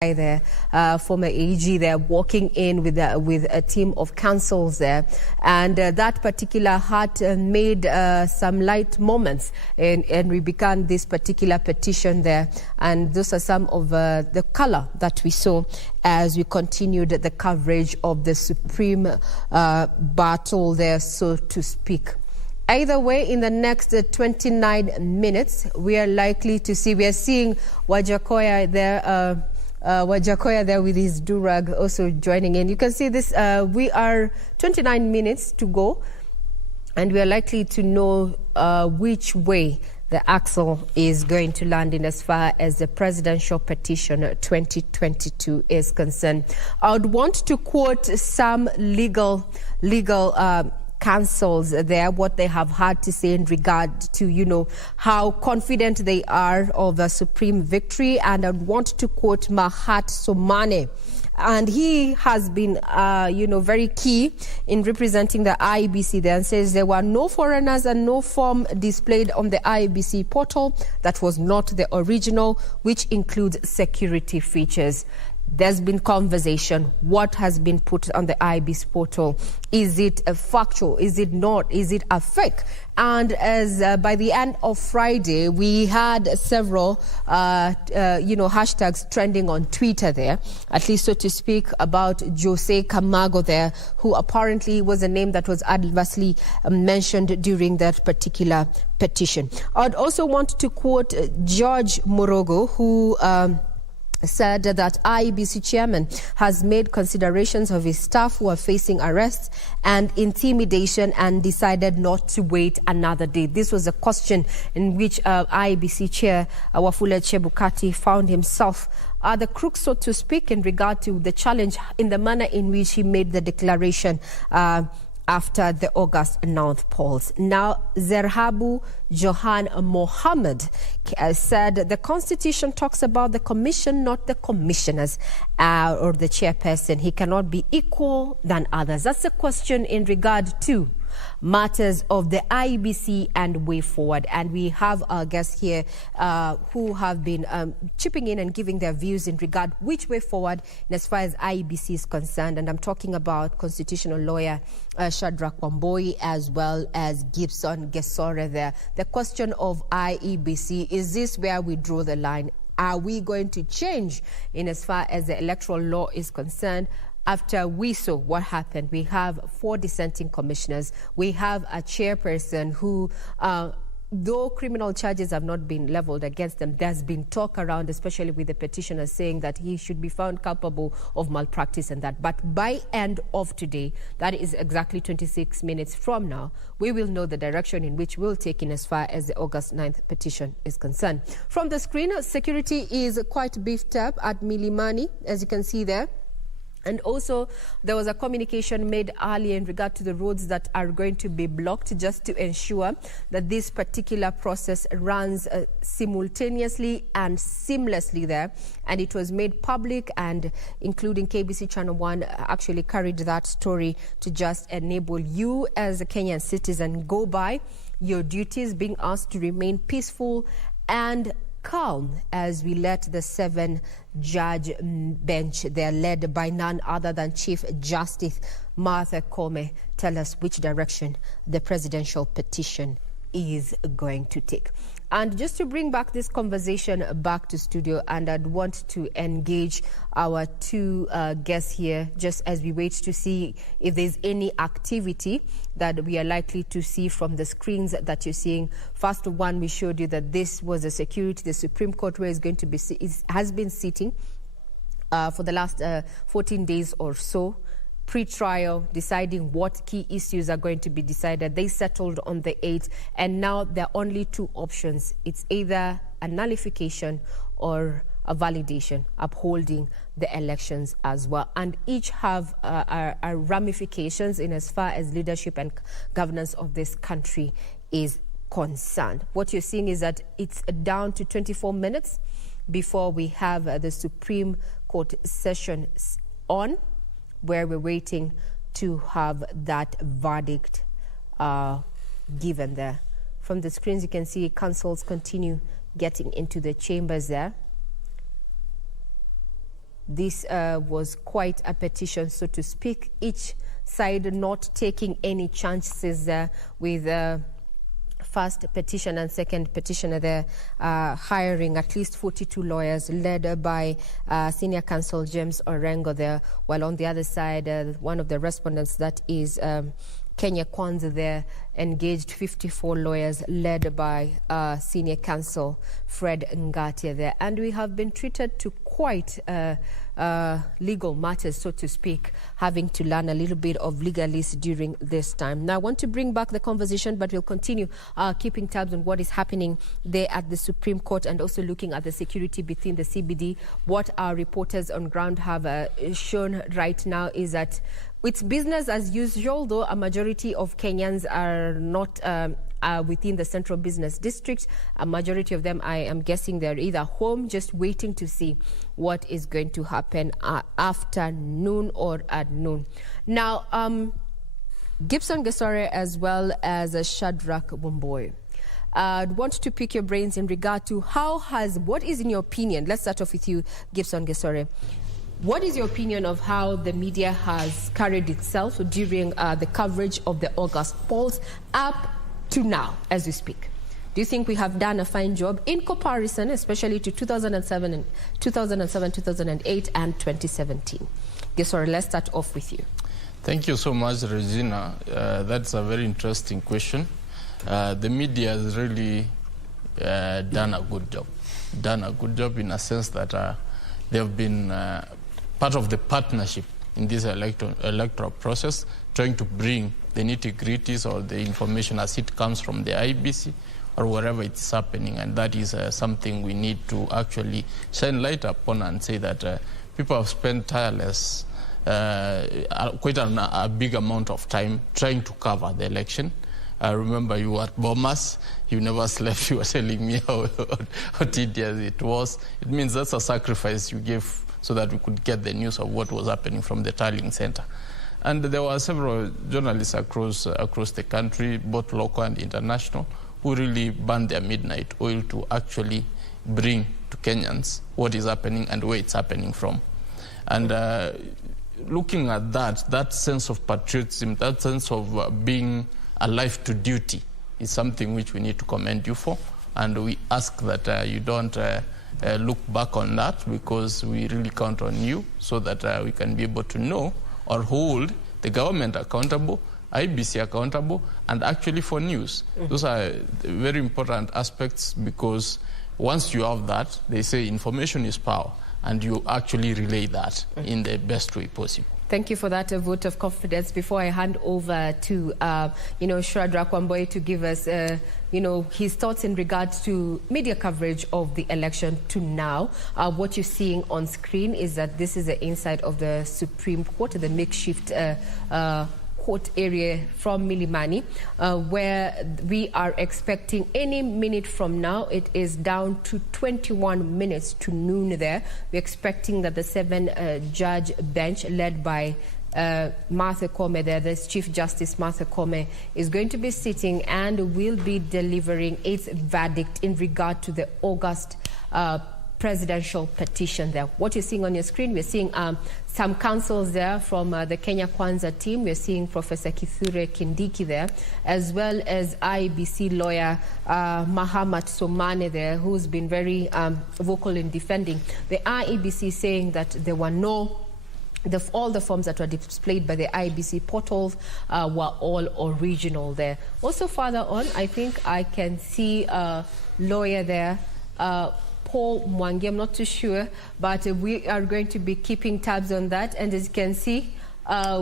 there, former AG there, walking in with a team of councils there, and that particular had made some light moments, and we began this particular petition there, and those are some of the color that we saw as we continued the coverage of the supreme battle there, so to speak. Either way, in the next 29 minutes, we are seeing Wajakoya there. Wajakoya there with his durag also joining in. You can see this, we are 29 minutes to go, and we are likely to know which way the axle is going to land in as far as the presidential petition 2022 is concerned. I would want to quote some legal councils there, what they have had to say in regard to, how confident they are of a supreme victory. And I want to quote Mahat Somane. And he has been, very key in representing the IEBC there, and says there were no foreigners and no form displayed on the IEBC portal that was not the original, which includes security features. There's been conversation. What has been put on the IEBC portal? Is it a factual? Is it not? Is it a fake? And as by the end of Friday, we had several, hashtags trending on Twitter there, at least so to speak, about Jose Camago there, who apparently was a name that was adversely mentioned during that particular petition. I'd also want to quote George Morogo, who said that IEBC chairman has made considerations of his staff who are facing arrests and intimidation and decided not to wait another day. This was a question in which IEBC chair Wafula Chebukati found himself the crook, so to speak, in regard to the challenge in the manner in which he made the declaration after the August 9th polls. Now, Zerhabu Johan Mohammed said the Constitution talks about the commission, not the commissioners or the chairperson. He cannot be equal than others. That's a question in regard to matters of the IEBC and way forward. And we have our guests here who have been chipping in and giving their views in regard which way forward as far as IEBC is concerned. And I'm talking about constitutional lawyer Shadrach Wamboi as well as Gibson Gesore there. The question of IEBC, is this where we draw the line? Are we going to change in as far as the electoral law is concerned? After we saw what happened, we have 4 dissenting commissioners. We have a chairperson who, though criminal charges have not been leveled against them, there's been talk around, especially with the petitioners, saying that he should be found culpable of malpractice and that. But by end of today, that is exactly 26 minutes from now, we will know the direction in which we'll take in as far as the August 9th petition is concerned. From the screen, security is quite beefed up at Milimani, as you can see there. And also, there was a communication made earlier in regard to the roads that are going to be blocked just to ensure that this particular process runs simultaneously and seamlessly there. And it was made public, and including KBC Channel 1 actually carried that story to just enable you as a Kenyan citizen go by your duties, being asked to remain peaceful and calm as we let the 7-judge bench there, led by none other than Chief Justice Martha Koome, tell us which direction the presidential petition is going to take. And just to bring back this conversation back to studio, and I'd want to engage our 2 guests here just as we wait to see if there's any activity that we are likely to see from the screens that you're seeing. First one, we showed you that this was a security, the Supreme Court where is going to be has been sitting for the last 14 days or so. Pre-trial, deciding what key issues are going to be decided. They settled on the 8th, and now there are only 2 options. It's either a nullification or a validation, upholding the elections as well. And each have ramifications in as far as leadership and governance of this country is concerned. What you're seeing is that it's down to 24 minutes before we have the Supreme Court session on, where we're waiting to have that verdict given there. From the screens, you can see councils continue getting into the chambers there. this was quite a petition, so to speak, each side not taking any chances with first petitioner and second petitioner there, hiring at least 42 lawyers led by Senior Counsel James Orengo there, while on the other side, one of the respondents, that is Kenya Kwanza there, engaged 54 lawyers led by Senior Counsel Fred Ngatia there. And we have been treated to quite legal matters, so to speak, having to learn a little bit of legalese during this time. Now, I want to bring back the conversation, but we'll continue keeping tabs on what is happening there at the Supreme Court and also looking at the security within the CBD. What our reporters on ground have shown right now is that it's business as usual, though a majority of Kenyans are not within the central business district. A majority of them, I am guessing, they're either home just waiting to see what is going to happen after noon or at noon. Now, Gibson Gesore as well as Shadrach Wamboi. I'd want to pick your brains in regard to what is in your opinion, let's start off with you, Gibson Gesore. What is your opinion of how the media has carried itself during the coverage of the August polls up to now, as we speak? Do you think we have done a fine job in comparison, especially to 2007, 2008, and 2017? Gesore, let's start off with you. Thank you so much, Regina. That's a very interesting question. The media has really done a good job. Done a good job in a sense that they have been part of the partnership in this electoral process, trying to bring the nitty-gritties or the information as it comes from the IBC or wherever it's happening. And that is something we need to actually shine light upon and say that people have spent tireless, quite a big amount of time trying to cover the election. I remember you were at Bomas, you never slept, you were telling me how tedious it was. It means that's a sacrifice you gave so that we could get the news of what was happening from the tallying center. And there were several journalists across the country, both local and international, who really burned their midnight oil to actually bring to Kenyans what is happening and where it's happening from. And looking at that sense of patriotism, that sense of being alive to duty is something which we need to commend you for. And we ask that you don't look back on that, because we really count on you so that we can be able to know or hold the government accountable, IBC accountable, and actually for news. Those are very important aspects, because once you have that, they say information is power, and you actually relay that in the best way possible. Thank you for that vote of confidence. Before I hand over to, Shadrach Wamboi to give us, his thoughts in regards to media coverage of the election to now. What you're seeing on screen is that this is the inside of the Supreme Court, the makeshift court area from Milimani, where we are expecting any minute from now. It is down to 21 minutes to noon there. We're expecting that the 7-judge bench led by Martha Koome there, the Chief Justice Martha Koome, is going to be sitting and will be delivering its verdict in regard to the August presidential petition there. What you're seeing on your screen, we're seeing some counsels there from the Kenya Kwanza team. We're seeing Professor Kithure Kindiki there, as well as IBC lawyer Mahamat Somane there, who's been very vocal in defending the IEBC, saying that there were all the forms that were displayed by the IBC portals were all original there. Also further on, I think I can see a lawyer there, Paul Mwangi. I'm not too sure, but we are going to be keeping tabs on that. And as you can see,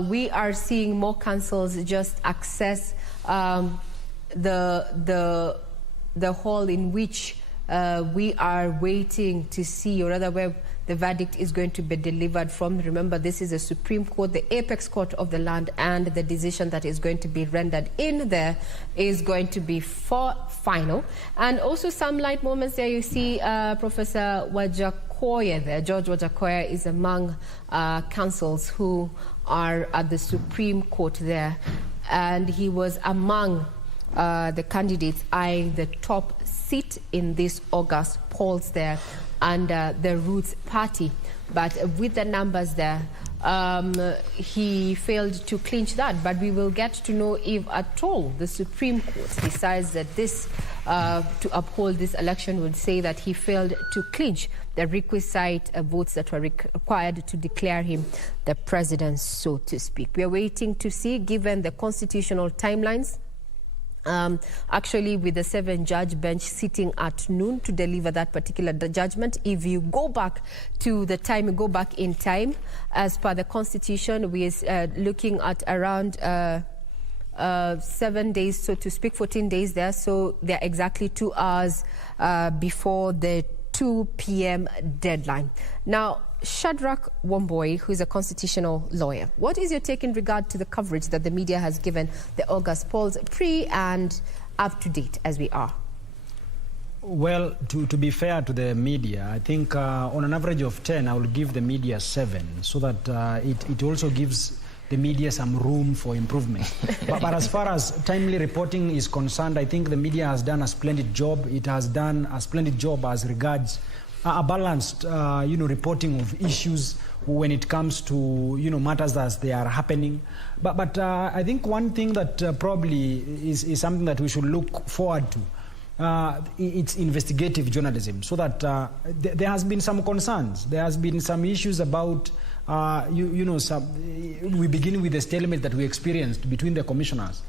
we are seeing more councils just access the hall in which we are waiting to see, or rather where the verdict is going to be delivered from. Remember, this is the Supreme Court, the apex court of the land, and the decision that is going to be rendered in there is going to be final. And also some light moments there. You see Professor Wajakoya there. George Wajakoya is among counsels who are at the Supreme Court there, and he was among the candidates eyeing the top seat in this August polls there under the Roots Party. But with the numbers there, he failed to clinch that. But we will get to know if at all the Supreme Court decides that this, to uphold this election, would say that he failed to clinch the requisite votes that were required to declare him the president, so to speak. We are waiting to see, given the constitutional timelines. Actually, with the 7-judge bench sitting at noon to deliver that particular judgment. If you go back to the time, go back in time, as per the Constitution, we are looking at around 7 days, so to speak, 14 days there. So they're exactly 2 hours before the 2 p.m. deadline. Now, Shadrach Wamboi, who is a constitutional lawyer, what is your take in regard to the coverage that the media has given the August polls, pre and up to date as we are? Well, to be fair to the media, I think on an average of 10, I will give the media 7, so that it also gives the media some room for improvement. but as far as timely reporting is concerned, I think the media has done a splendid job. It has done a splendid job as regards a balanced, reporting of issues when it comes to, matters as they are happening. But I think one thing that probably is something that we should look forward to, it's investigative journalism, so that there has been some concerns. There has been some issues about, we begin with the stalemate that we experienced between the commissioners.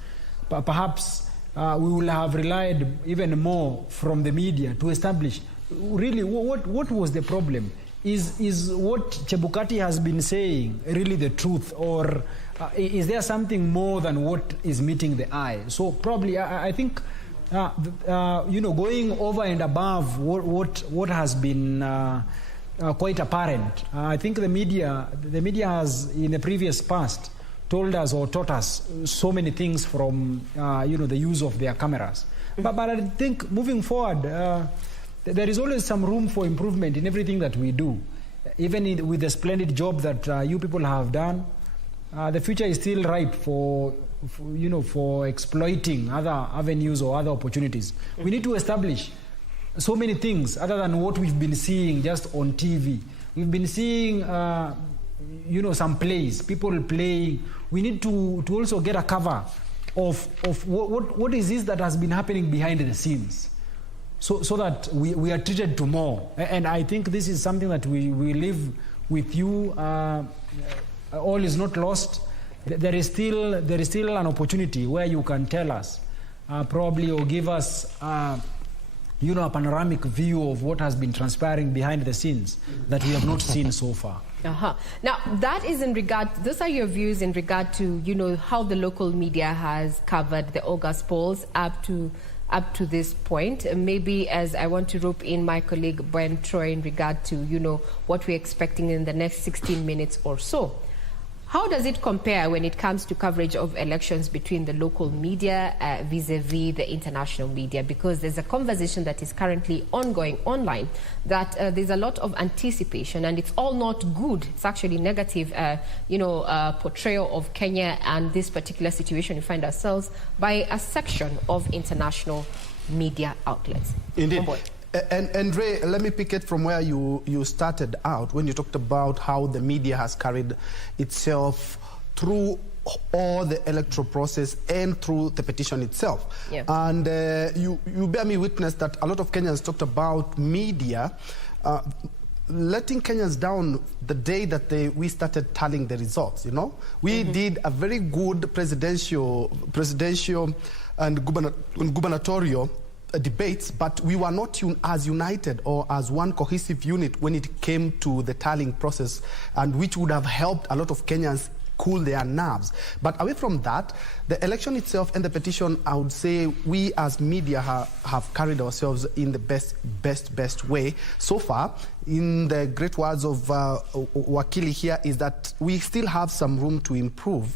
Perhaps we will have relied even more from the media to establish really what was the problem. Is what Chebukati has been saying really the truth, or is there something more than what is meeting the eye? So probably I think going over and above what has been quite apparent. I think the media has in the previous past told us or taught us so many things from the use of their cameras. But I think moving forward, there is always some room for improvement in everything that we do. Even with the splendid job that you people have done, the future is still ripe for exploiting other avenues or other opportunities. Mm-hmm. We need to establish so many things other than what we've been seeing just on TV. We've been seeing, some plays, people playing. We need to also get a cover of what is this that has been happening behind the scenes, so that we are treated to more. And I think this is something that we live with you. All is not lost. There is still an opportunity where you can tell us, probably, or give us, a panoramic view of what has been transpiring behind the scenes that we have not seen so far. Now, that is in regard, those are your views in regard to, how the local media has covered the August polls up to this point. Maybe as I want to rope in my colleague Brian Troy in regard to, what we're expecting in the next 16 minutes or so. How does it compare when it comes to coverage of elections between the local media vis-a-vis the international media? Because there's a conversation that is currently ongoing online that there's a lot of anticipation, and it's all not good. It's actually negative, portrayal of Kenya and this particular situation we find ourselves by a section of international media outlets. Indeed. And Ray, let me pick it from where you started out when you talked about how the media has carried itself through all the electoral process and through the petition itself. Yeah. And you bear me witness that a lot of Kenyans talked about media letting Kenyans down the day that we started tallying the results. We did a very good presidential and gubernatorial debates, but we were not as united or as one cohesive unit when it came to the tallying process, and which would have helped a lot of Kenyans cool their nerves. But away from that, the election itself and the petition, I would say we as media have carried ourselves in the best way so far. In the great words of Wakili here, is that we still have some room to improve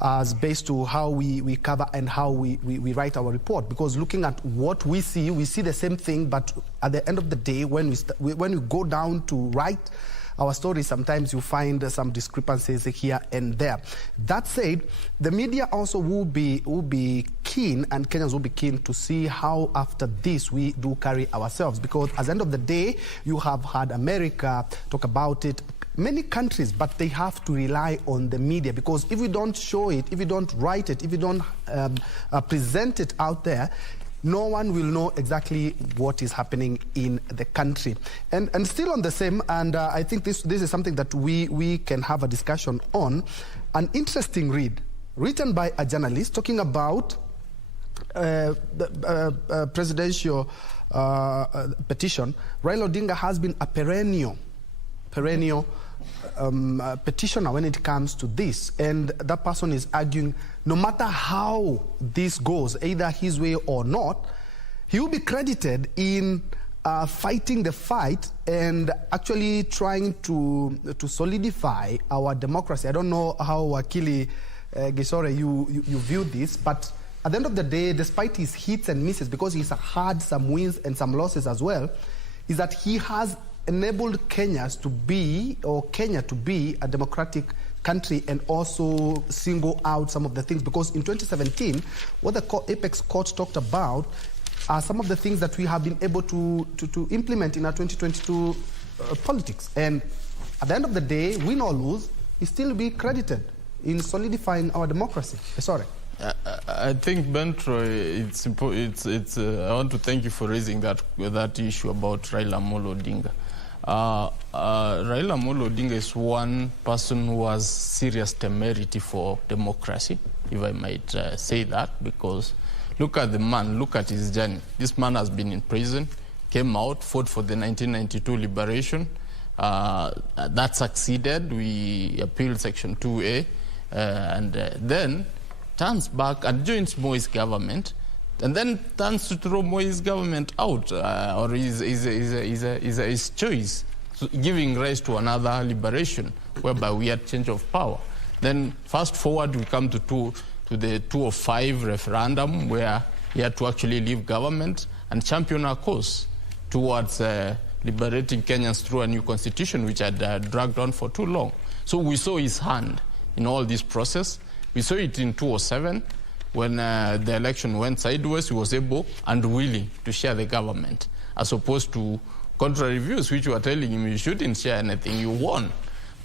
as based to how we cover and how we write our report. Because looking at what we see the same thing, but at the end of the day, when we go down to write our stories, sometimes you find some discrepancies here and there. That said, the media also will be keen, and Kenyans will be keen to see how after this we do carry ourselves, because at the end of the day, you have had America talk about it, many countries, but they have to rely on the media, because if you don't show it, if you don't write it, if you don't present it out there, no one will know exactly what is happening in the country. And still on the same, and I think this is something that we can have a discussion on, an interesting read written by a journalist talking about the presidential petition. Raila Odinga has been a perennial petitioner when it comes to this, and that person is arguing no matter how this goes, either his way or not, he will be credited in fighting the fight and actually trying to solidify our democracy. I don't know how Wakili Gisore you view this, but at the end of the day, despite his hits and misses, because he's had some wins and some losses as well, is that he has enabled Kenya to be a democratic country, and also single out some of the things, because in 2017, what the Apex Court talked about are some of the things that we have been able to implement in our 2022 politics. And at the end of the day, win or lose, he still be credited in solidifying our democracy. Sorry. I think, Bentro, I want to thank you for raising that issue about Raila Amolo Odinga. Raila Amolo Odinga is one person who has serious temerity for democracy, if I might say that, because look at the man, look at his journey. This man has been in prison, came out, fought for the 1992 liberation. That succeeded. We appealed Section 2A, and then turns back and joins Moi's government, and then turns to throw Moi's government out, or his choice, so giving rise to another liberation, whereby we had change of power. Then fast forward, we come to the 205 referendum, where he had to actually leave government and champion our cause towards liberating Kenyans through a new constitution, which had dragged on for too long. So we saw his hand in all this process. We saw it in 2007, when the election went sideways. He was able and willing to share the government, as opposed to contrary views, which were telling him you shouldn't share anything, you won.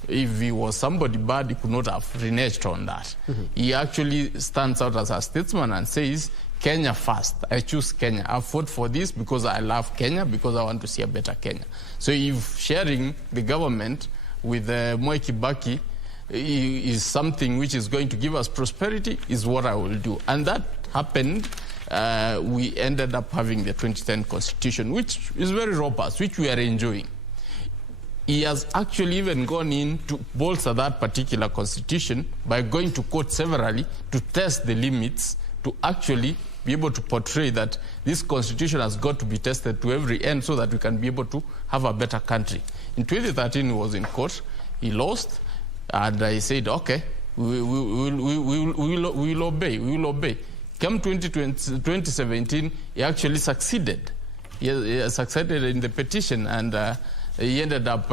If he was somebody bad, he could not have reneged on that. Mm-hmm. He actually stands out as a statesman and says, Kenya first. I choose Kenya. I fought for this because I love Kenya, because I want to see a better Kenya. So if sharing the government with Moi Kibaki is something which is going to give us prosperity, is what I will do. And that happened. We ended up having the 2010 constitution, which is very robust, which we are enjoying. He has actually even gone in to bolster that particular constitution by going to court severally to test the limits, to actually be able to portray that this constitution has got to be tested to every end, so that we can be able to have a better country. In 2013, he was in court. He lost. And I said, okay, we will obey. Come 2017, he actually succeeded. He succeeded in the petition, and he ended up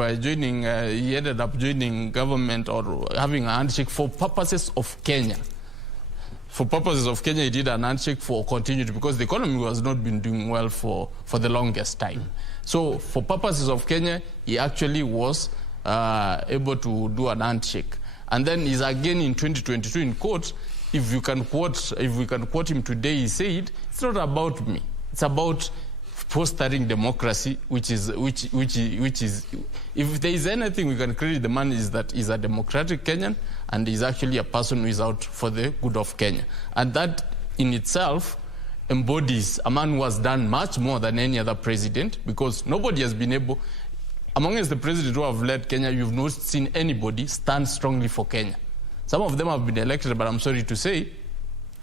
joining government, or having a handshake for purposes of Kenya. For purposes of Kenya, he did an handshake for continuity, because the economy was not been doing well for the longest time. So for purposes of Kenya, he actually was able to do an handshake. And then he's again in 2022 in court. If we can quote him today, he said, it's not about me. It's about fostering democracy, which is if there is anything we can credit the man, is that he's a democratic Kenyan, and he's actually a person who is out for the good of Kenya. And that in itself embodies a man who has done much more than any other president, because nobody has been able, amongst the presidents who have led Kenya, you've not seen anybody stand strongly for Kenya. Some of them have been elected, but I'm sorry to say,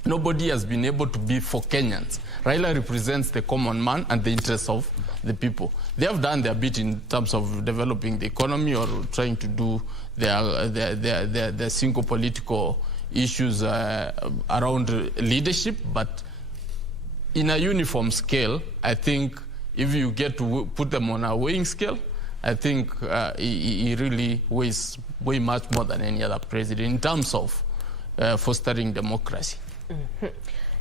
nobody has been able to be for Kenyans. Raila represents the common man and the interests of the people. They have done their bit in terms of developing the economy, or trying to do their single political issues around leadership, but in a uniform scale. I think if you get to put them on a weighing scale, I think he really weighs way much more than any other president in terms of fostering democracy. Mm-hmm.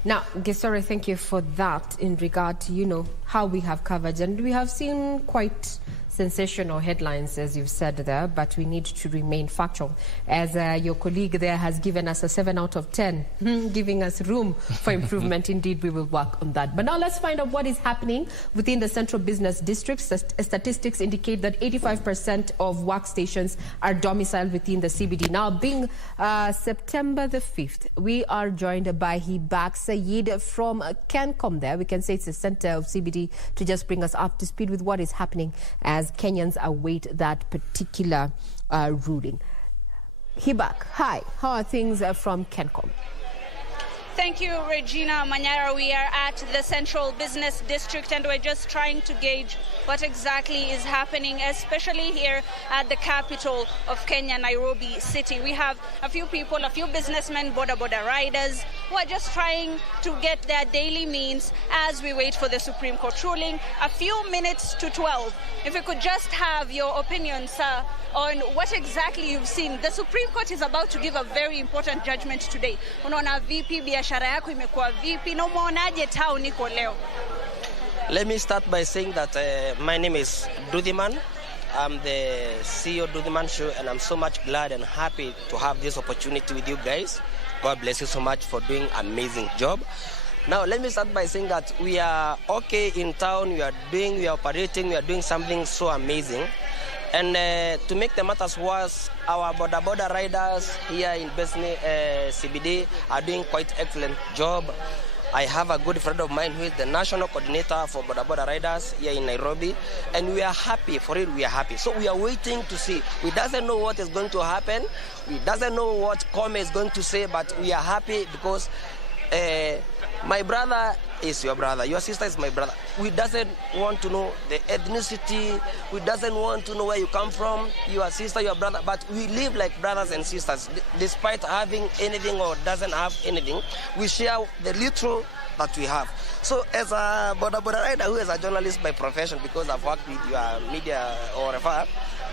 Now, Gisore, thank you for that in regard to, how we have covered. And we have seen quite sensational headlines, as you've said there, but we need to remain factual. As your colleague there has given us a 7 out of 10, giving us room for improvement. Indeed, we will work on that. But now let's find out what is happening within the central business districts. Statistics indicate that 85% of workstations are domiciled within the CBD. Now, being September the 5th, we are joined by Hibak Sayed from CANCOM there. We can say it's the center of CBD, to just bring us up to speed with what is happening as Kenyans await that particular ruling. Hibak, hi. How are things from CANCOM? Thank you, Regina Manyara. We are at the Central Business District and we're just trying to gauge what exactly is happening, especially here at the capital of Kenya, Nairobi City. We have a few people, a few businessmen, boda riders, who are just trying to get their daily means as we wait for the Supreme Court ruling. A few minutes to 12. If we could just have your opinion, sir, on what exactly you've seen. The Supreme Court is about to give a very important judgment today. Unaona vipi biashara yako imekuwa vipi na umeonaje town iko leo? Let me start by saying that my name is Dudiman. I'm the CEO of Dudiman Show, and I'm so much glad and happy to have this opportunity with you guys. God bless you so much for doing an amazing job. Now, let me start by saying that we are okay in town, we are operating, we are doing something so amazing. And to make the matters worse, our border riders here in Besni CBD are doing quite excellent job. I have a good friend of mine who is the national coordinator for border riders here in Nairobi, and we are happy. For it, we are happy. So we are waiting to see. We doesn't know what is going to happen. We doesn't know what Kome is going to say, but we are happy because my brother is your brother. Your sister is my brother. We doesn't want to know the ethnicity. We doesn't want to know where you come from, your sister, your brother. But we live like brothers and sisters. Despite having anything or doesn't have anything, we share the little that we have. So as a border rider who is a journalist by profession, because I've worked with your media or refer,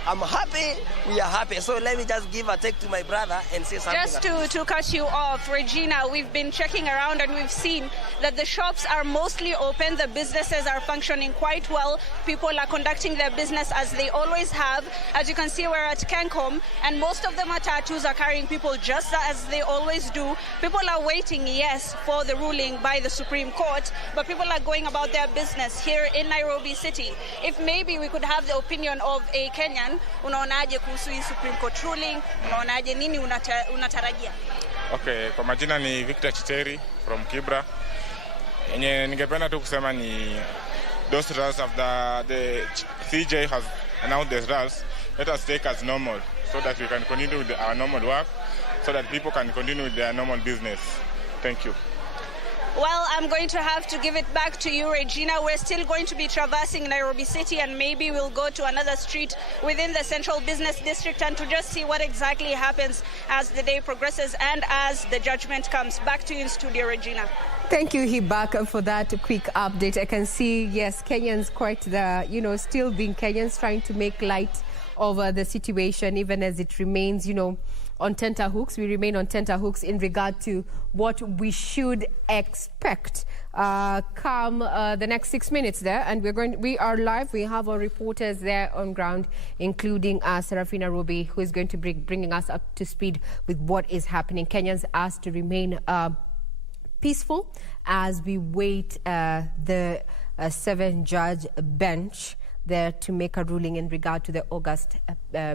I'm happy, we are happy. So let me just give a take to my brother and say something. Just to cut you off, Regina, we've been checking around and we've seen that the shops are mostly open. The businesses are functioning quite well. People are conducting their business as they always have. As you can see, we're at CANCOM, and most of the matatus are carrying people just as they always do. People are waiting, yes, for the ruling by the Supreme Court, but people are going about their business here in Nairobi City. If maybe we could have the opinion of a Kenyan, unaonaje kuhusu hii Supreme Court ruling? Unaonaje, nini unatarajia? Okay, kwa majina ni Victor Chiteri from Kibra. Yenye ningependa tu kusema ni those results of the CJ has announced the results. Let us take as normal so that we can continue with our normal work, so that people can continue with their normal business. Thank you. Well, I'm going to have to give it back to you, Regina. We're still going to be traversing Nairobi City, and maybe we'll go to another street within the Central Business District and to just see what exactly happens as the day progresses and as the judgment comes. Back to you in studio, Regina. Thank you, Hibak, for that quick update. I can see, yes, Kenyans quite the, still being Kenyans, trying to make light of the situation, even as it remains, on tenterhooks. We remain on tenterhooks in regard to what we should expect come the next 6 minutes there. And we are live. We have our reporters there on ground, including Serafina Ruby, who is going to be bringing us up to speed with what is happening. Kenyans asked to remain peaceful as we wait the 7-judge bench there to make a ruling in regard to the August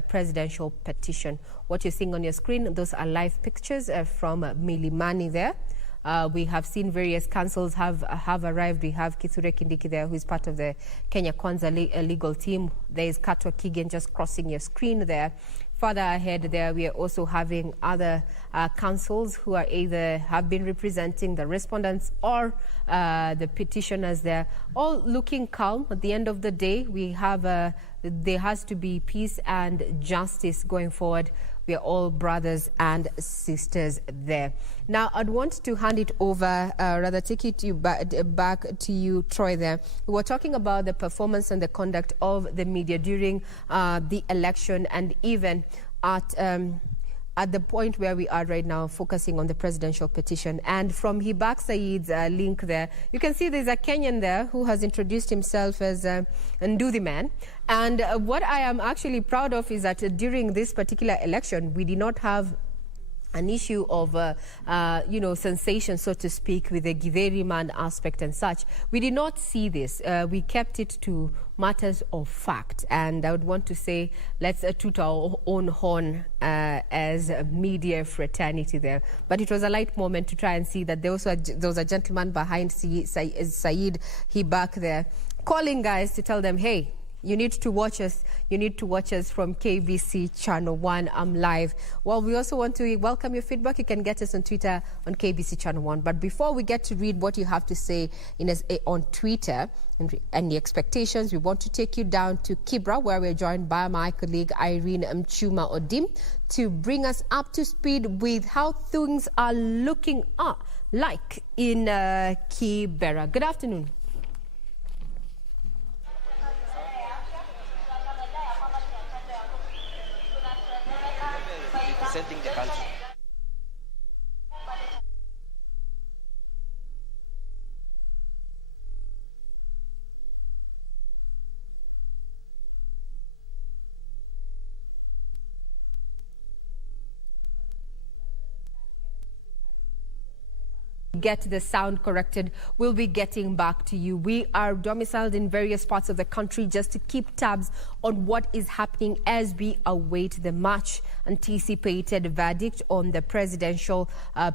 presidential petition. What you're seeing on your screen, those are live pictures from Milimani there. We have seen various councils have arrived. We have Kithure Kindiki there, who is part of the Kenya Kwanza legal team. There is Katwa Kigen just crossing your screen there. Further ahead there, we are also having other councils who are either have been representing the respondents or the petitioners there, all looking calm. At the end of the day, we have there has to be peace and justice going forward. We are all brothers and sisters there. Now, I'd want to hand it over, take it to back to you, Troy, there. We were talking about the performance and the conduct of the media during the election, and even at the point where we are right now, focusing on the presidential petition. And from Hibak Said's link there, you can see there's a Kenyan there who has introduced himself as Nduthi Man. And what I am actually proud of is that during this particular election, we did not have an issue of, sensation, so to speak, with the Githeri man aspect and such. We did not see this. We kept it to matters of fact. And I would want to say, let's toot our own horn as a media fraternity there. But it was a light moment to try and see that there was a gentleman behind Said Hibak there, calling guys to tell them, hey, you need to watch us. You need to watch us from KBC Channel 1. I'm live. Well, we also want to welcome your feedback. You can get us on Twitter on KBC Channel 1. But before we get to read what you have to say on Twitter and the expectations, we want to take you down to Kibra, where we're joined by my colleague Irene Mchuma Odim to bring us up to speed with how things are looking like in Kibera. Good afternoon. Representing the country. Get the sound corrected. We'll be getting back to you. We are domiciled in various parts of the country just to keep tabs on what is happening as we await the much anticipated verdict on the presidential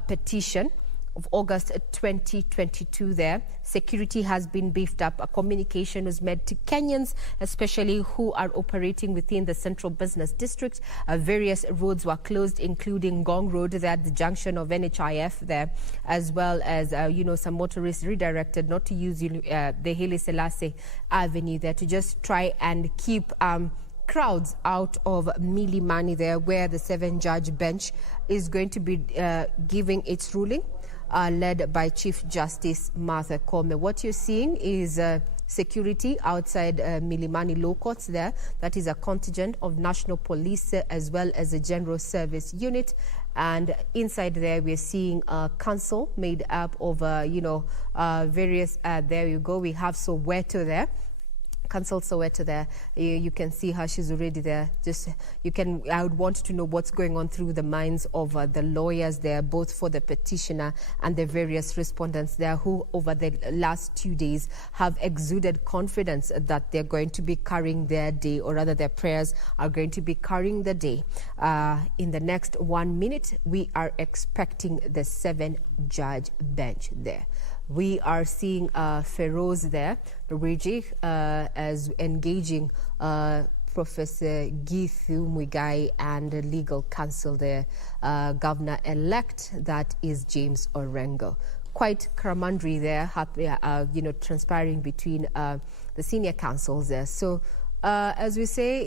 petition of August 2022 there. Security has been beefed up. A communication was made to Kenyans, especially who are operating within the central business district. Various roads were closed, including Gong Road there at the junction of NHIF there, as well as, some motorists redirected not to use the Haile Selassie Avenue there to just try and keep crowds out of Milimani there, where the 7-judge bench is going to be giving its ruling. Led by Chief Justice Martha Koome. What you're seeing is security outside Milimani Law Courts there. That is a contingent of National Police as well as a General Service Unit. And inside there, we're seeing a council made up of, various, there you go, we have Soweto there. Council Soweto there. You can see how she's already there. I would want to know what's going on through the minds of the lawyers there, both for the petitioner and the various respondents there, who over the last 2 days have exuded confidence that they're going to be carrying their day, or rather their prayers are going to be carrying the day. In the next 1 minute, we are expecting the 7-judge bench there. We are seeing Feroz there, Luigi, as engaging Professor Githu Muigai and the legal counsel there, Governor-elect, that is James Orengo. Quite camaraderie there, transpiring between the senior counsels there. So, as we say,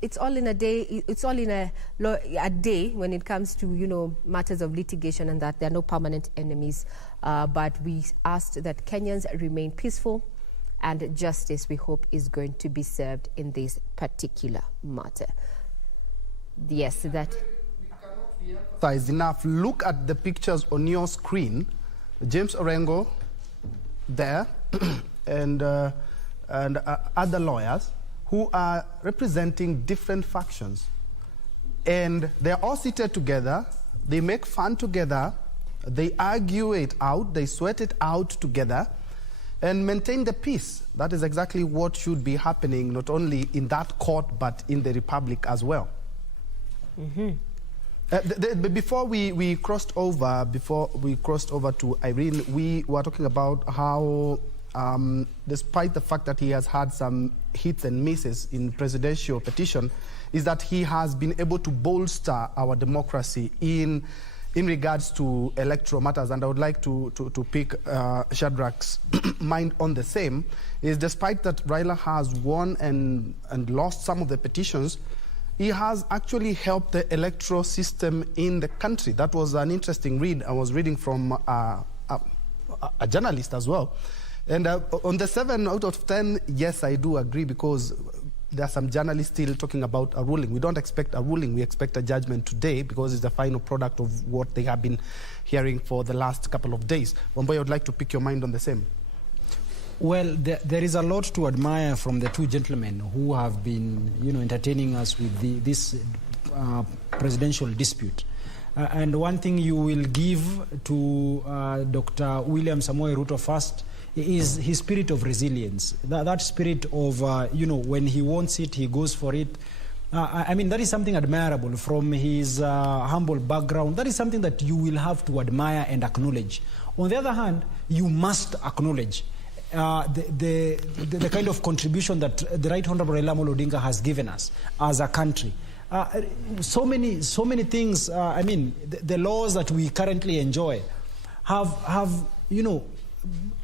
it's all in a day. It's all in a day when it comes to matters of litigation, and that there are no permanent enemies. But we asked that Kenyans remain peaceful, and justice, we hope, is going to be served in this particular matter. Yes, that. Is enough. Look at the pictures on your screen. James Orengo there, and other lawyers who are representing different factions. And they're all seated together, they make fun together, they argue it out, they sweat it out together, and maintain the peace. That is exactly what should be happening, not only in that court, but in the Republic as well. Mm-hmm. Before we crossed over to Irene, we were talking about how despite the fact that he has had some hits and misses in presidential petition, is that he has been able to bolster our democracy in in regards to electoral matters, and I would like to pick Shadrach's mind on the same, is despite that Raila has won and lost some of the petitions, he has actually helped the electoral system in the country. That was an interesting read. I was reading from a journalist as well. And on the 7 out of 10, yes, I do agree, because there are some journalists still talking about a ruling. We don't expect a ruling. We expect a judgment today, because it's the final product of what they have been hearing for the last couple of days. Wamboy, I would like to pick your mind on the same. Well, there is a lot to admire from the two gentlemen who have been, entertaining us with this presidential dispute. And one thing you will give to Dr. William Samoei Ruto first is his spirit of resilience. That spirit of, when he wants it, he goes for it. I mean, that is something admirable from his humble background. That is something that you will have to admire and acknowledge. On the other hand, you must acknowledge the kind of contribution that the Right Honorable Raila Amolo Odinga has given us as a country. So many things. I mean, the laws that we currently enjoy have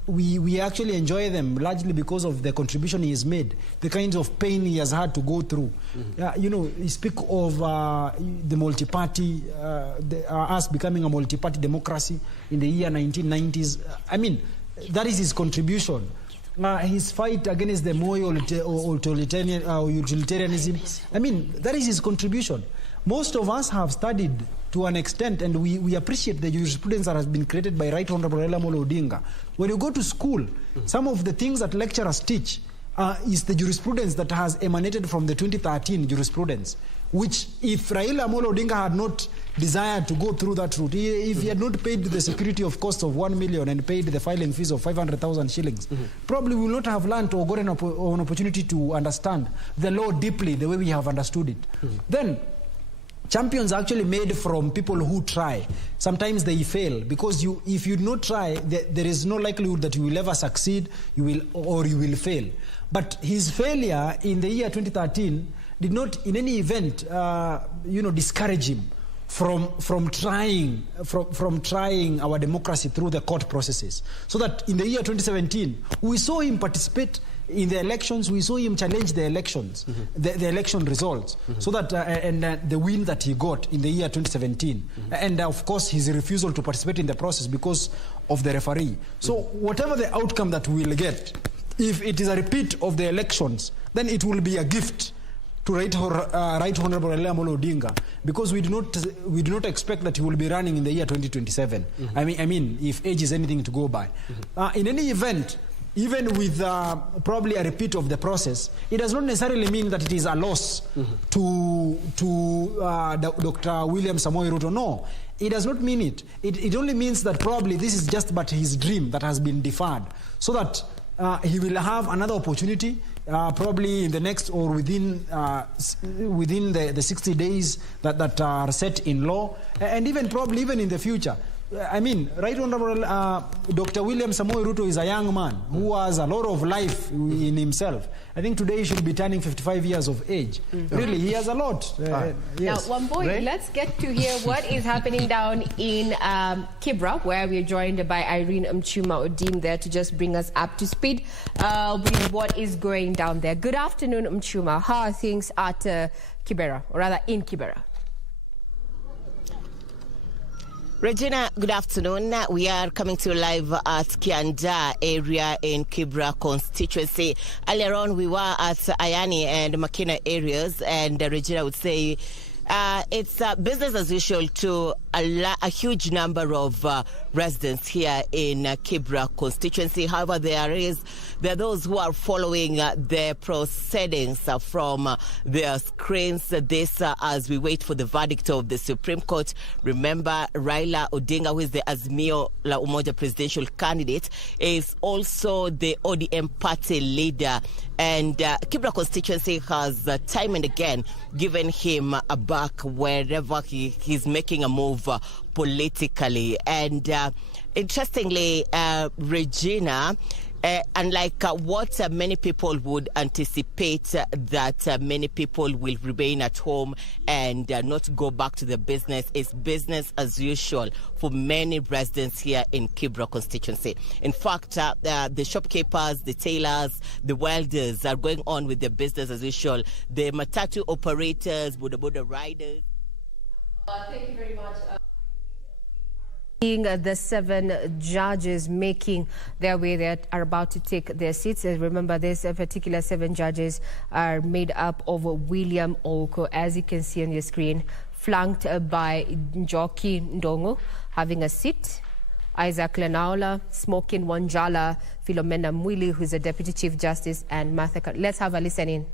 we actually enjoy them largely because of the contribution he has made, the kinds of pain he has had to go through. You speak of the multi-party, us becoming a multi-party democracy in the year 1990s. I mean, that is his contribution. His fight against the Moi utilitarianism, I mean, that is his contribution. Most of us have studied to an extent, and we appreciate the jurisprudence that has been created by Right Honorable Raila Amolo Odinga. When you go to school, some of the things that lecturers teach is the jurisprudence that has emanated from the 2013 jurisprudence, which if Raila Amolo Odinga had not desired to go through that route, if he had not paid the security of cost of 1 million and paid the filing fees of 500,000 shillings, probably we will not have learned or gotten an opportunity to understand the law deeply the way we have understood it. Then, champions are actually made from people who try. Sometimes they fail, because if you do not try, there is no likelihood that you will ever succeed, you will fail. But his failure in the year 2013 did not in any event discourage him from trying our democracy through the court processes. So that in the year 2017, we saw him participate in the elections, we saw him challenge the elections, the election results, so that the win that he got in the year 2017, and of course his refusal to participate in the process because of the referee. So whatever the outcome that we will get, if it is a repeat of the elections, then it will be a gift to Right Honorable Raila Amolo Odinga, because we do not expect that he will be running in the year 2027. I mean, if age is anything to go by. In any event, even with probably a repeat of the process, it does not necessarily mean that it is a loss to Dr. William Samoei Ruto. No, it does not mean it. It only means that probably this is just but his dream that has been deferred, so that he will have another opportunity, probably in the next or within the 60 days that are set in law, and even probably even in the future. I mean, Right Honorable Dr. William Samoei Ruto is a young man who has a lot of life in himself. I think today he should be turning 55 years of age. Really, he has a lot. Yes. Now, Wamboy, let's get to hear what is happening down in Kibra, where we're joined by Irene Mchuma Odim there to just bring us up to speed with what is going down there. Good afternoon, Mchuma. How are things at Kibera, or rather in Kibera? Regina, good afternoon. We are coming to you live at Kianda area in Kibra constituency. Earlier on, we were at Ayani and Makina areas, and Regina would say it's business as usual to a huge number of residents here in Kibra constituency. However, there are those who are following the proceedings from their screens. This as we wait for the verdict of the Supreme Court. Remember, Raila Odinga, who is the Azimio la Umoja presidential candidate, is also the ODM party leader. And Kibra constituency has time and again given him a back wherever he's making a move politically. And interestingly, Regina, Unlike what many people would anticipate, that many people will remain at home and not go back to the business. It's business as usual for many residents here in Kibra constituency. In fact, the shopkeepers, the tailors, the welders are going on with their business as usual. The matatu operators, boda riders. Thank you very much. The 7 judges making their way that are about to take their seats. Remember, this particular 7 judges are made up of William Oko, as you can see on your screen, flanked by Njoki Ndongo having a seat, Isaac Lenaula, Smokin Wanjala, Philomena Mwili, who's a Deputy Chief Justice, and Martha. Let's have a listen in.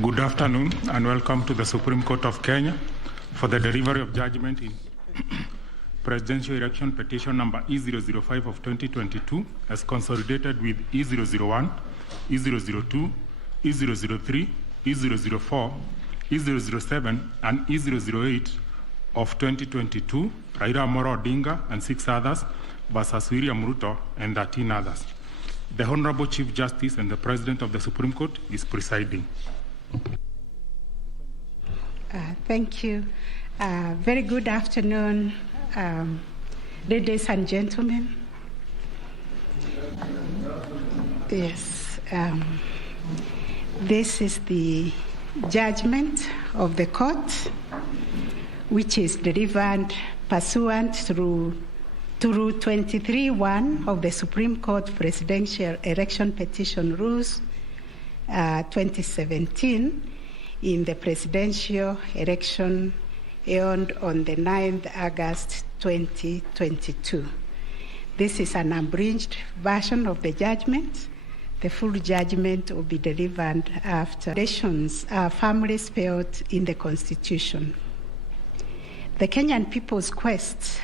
Good afternoon and welcome to the Supreme Court of Kenya for the delivery of judgment in Presidential Election Petition number E005 of 2022 as consolidated with E001, E002, E003, E004, E007 and E008 of 2022, Raila Amolo Odinga and 6 others versus William Ruto and 13 others. The Honorable Chief Justice and the President of the Supreme Court is presiding. Thank you. Very good afternoon, ladies and gentlemen. Yes, this is the judgment of the court, which is delivered pursuant through 23(1) of the Supreme Court Presidential Election Petition Rules 2017 in the presidential election held on the 9th August 2022. This is an abridged version of the judgment. The full judgment will be delivered after nations are firmly spelled in the Constitution. The Kenyan people's quest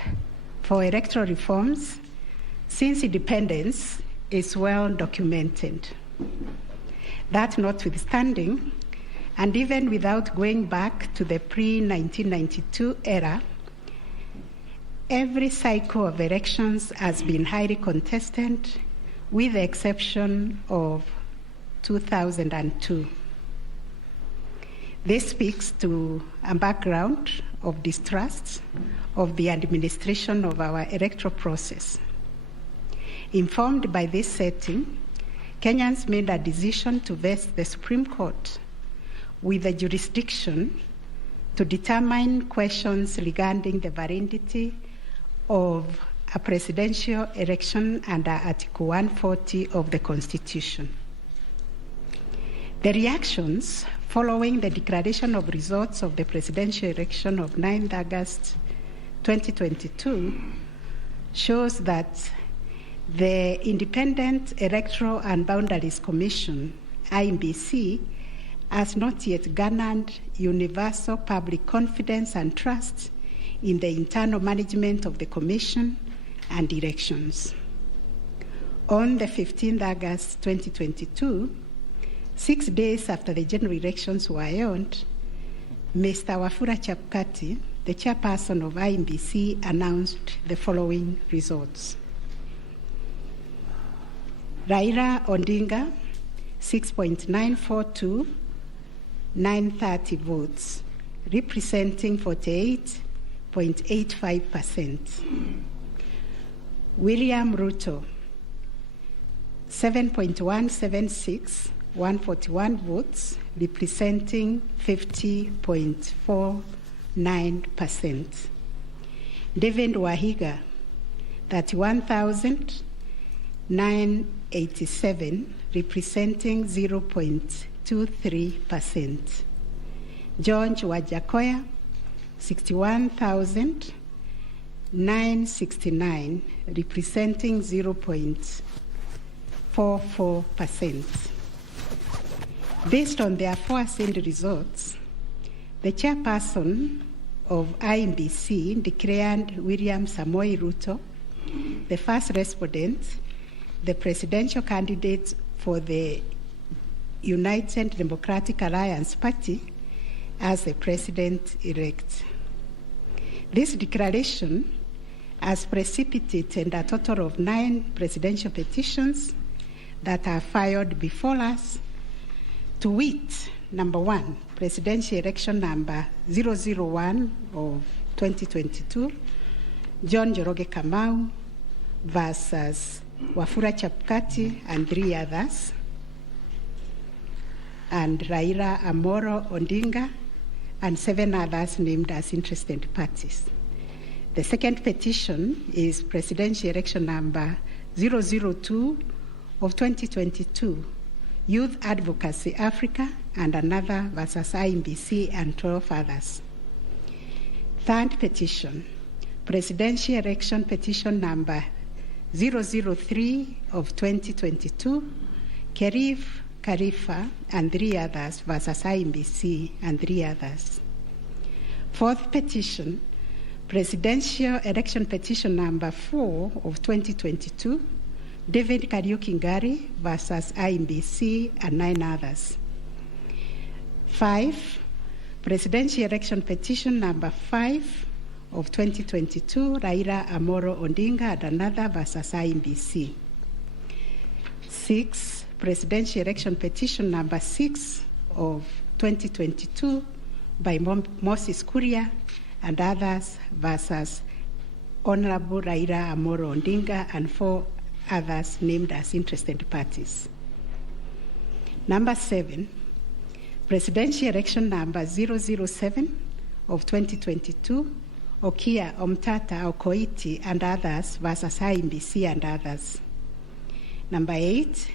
for electoral reforms since independence is well documented. That notwithstanding, and even without going back to the pre-1992 era, every cycle of elections has been highly contested, with the exception of 2002. This speaks to a background of distrust of the administration of our electoral process. Informed by this setting, Kenyans made a decision to vest the Supreme Court with the jurisdiction to determine questions regarding the validity of a presidential election under Article 140 of the Constitution. The reactions following the declaration of results of the presidential election of 9th August 2022 shows that the Independent Electoral and Boundaries Commission, IEBC, has not yet garnered universal public confidence and trust in the internal management of the Commission and elections. On the 15th August 2022, 6 days after the general elections were held, Mr. Wafula Chebukati, the chairperson of IEBC, announced the following results. Raila Odinga, 6.942,930 votes, representing 48.85%. William Ruto, 7.176,141 votes, representing 50.49%. David Wahiga, 31,987, representing 0.23%. George Wajakoya, 61,969, representing 0.44%. Based on the aforesaid results, the chairperson of IEBC declared William Samoei Ruto the first respondent the presidential candidate for the United Democratic Alliance Party as the president-elect. This declaration has precipitated a total of 9 presidential petitions that are filed before us, to wit, number 1, presidential election number 001 of 2022, John Njoroge Kamau versus Wafula Chebukati and 3 others, and Raila Amolo Odinga and 7 others named as interested parties. The second petition is presidential election number 002 of 2022, Youth Advocacy Africa and another versus IMBC and 12 others. Third petition, presidential election petition number 003 of 2022, Kerif Khalifa and 3 others versus IMBC and 3 others. Fourth petition, presidential election petition number 4 of 2022, David Kariuki Ngari versus IMBC and 9 others. 5, presidential election petition number 5 of 2022, Raila Amolo Odinga and another versus IMBC. 6, presidential election petition number 6 of 2022 by Moses Kuria and others versus Honorable Raila Amolo Odinga and 4 others named as interested parties. Number 7, presidential election number 007 of 2022, Okia Omtata Okoiti and others versus IMBC and others. Number 8,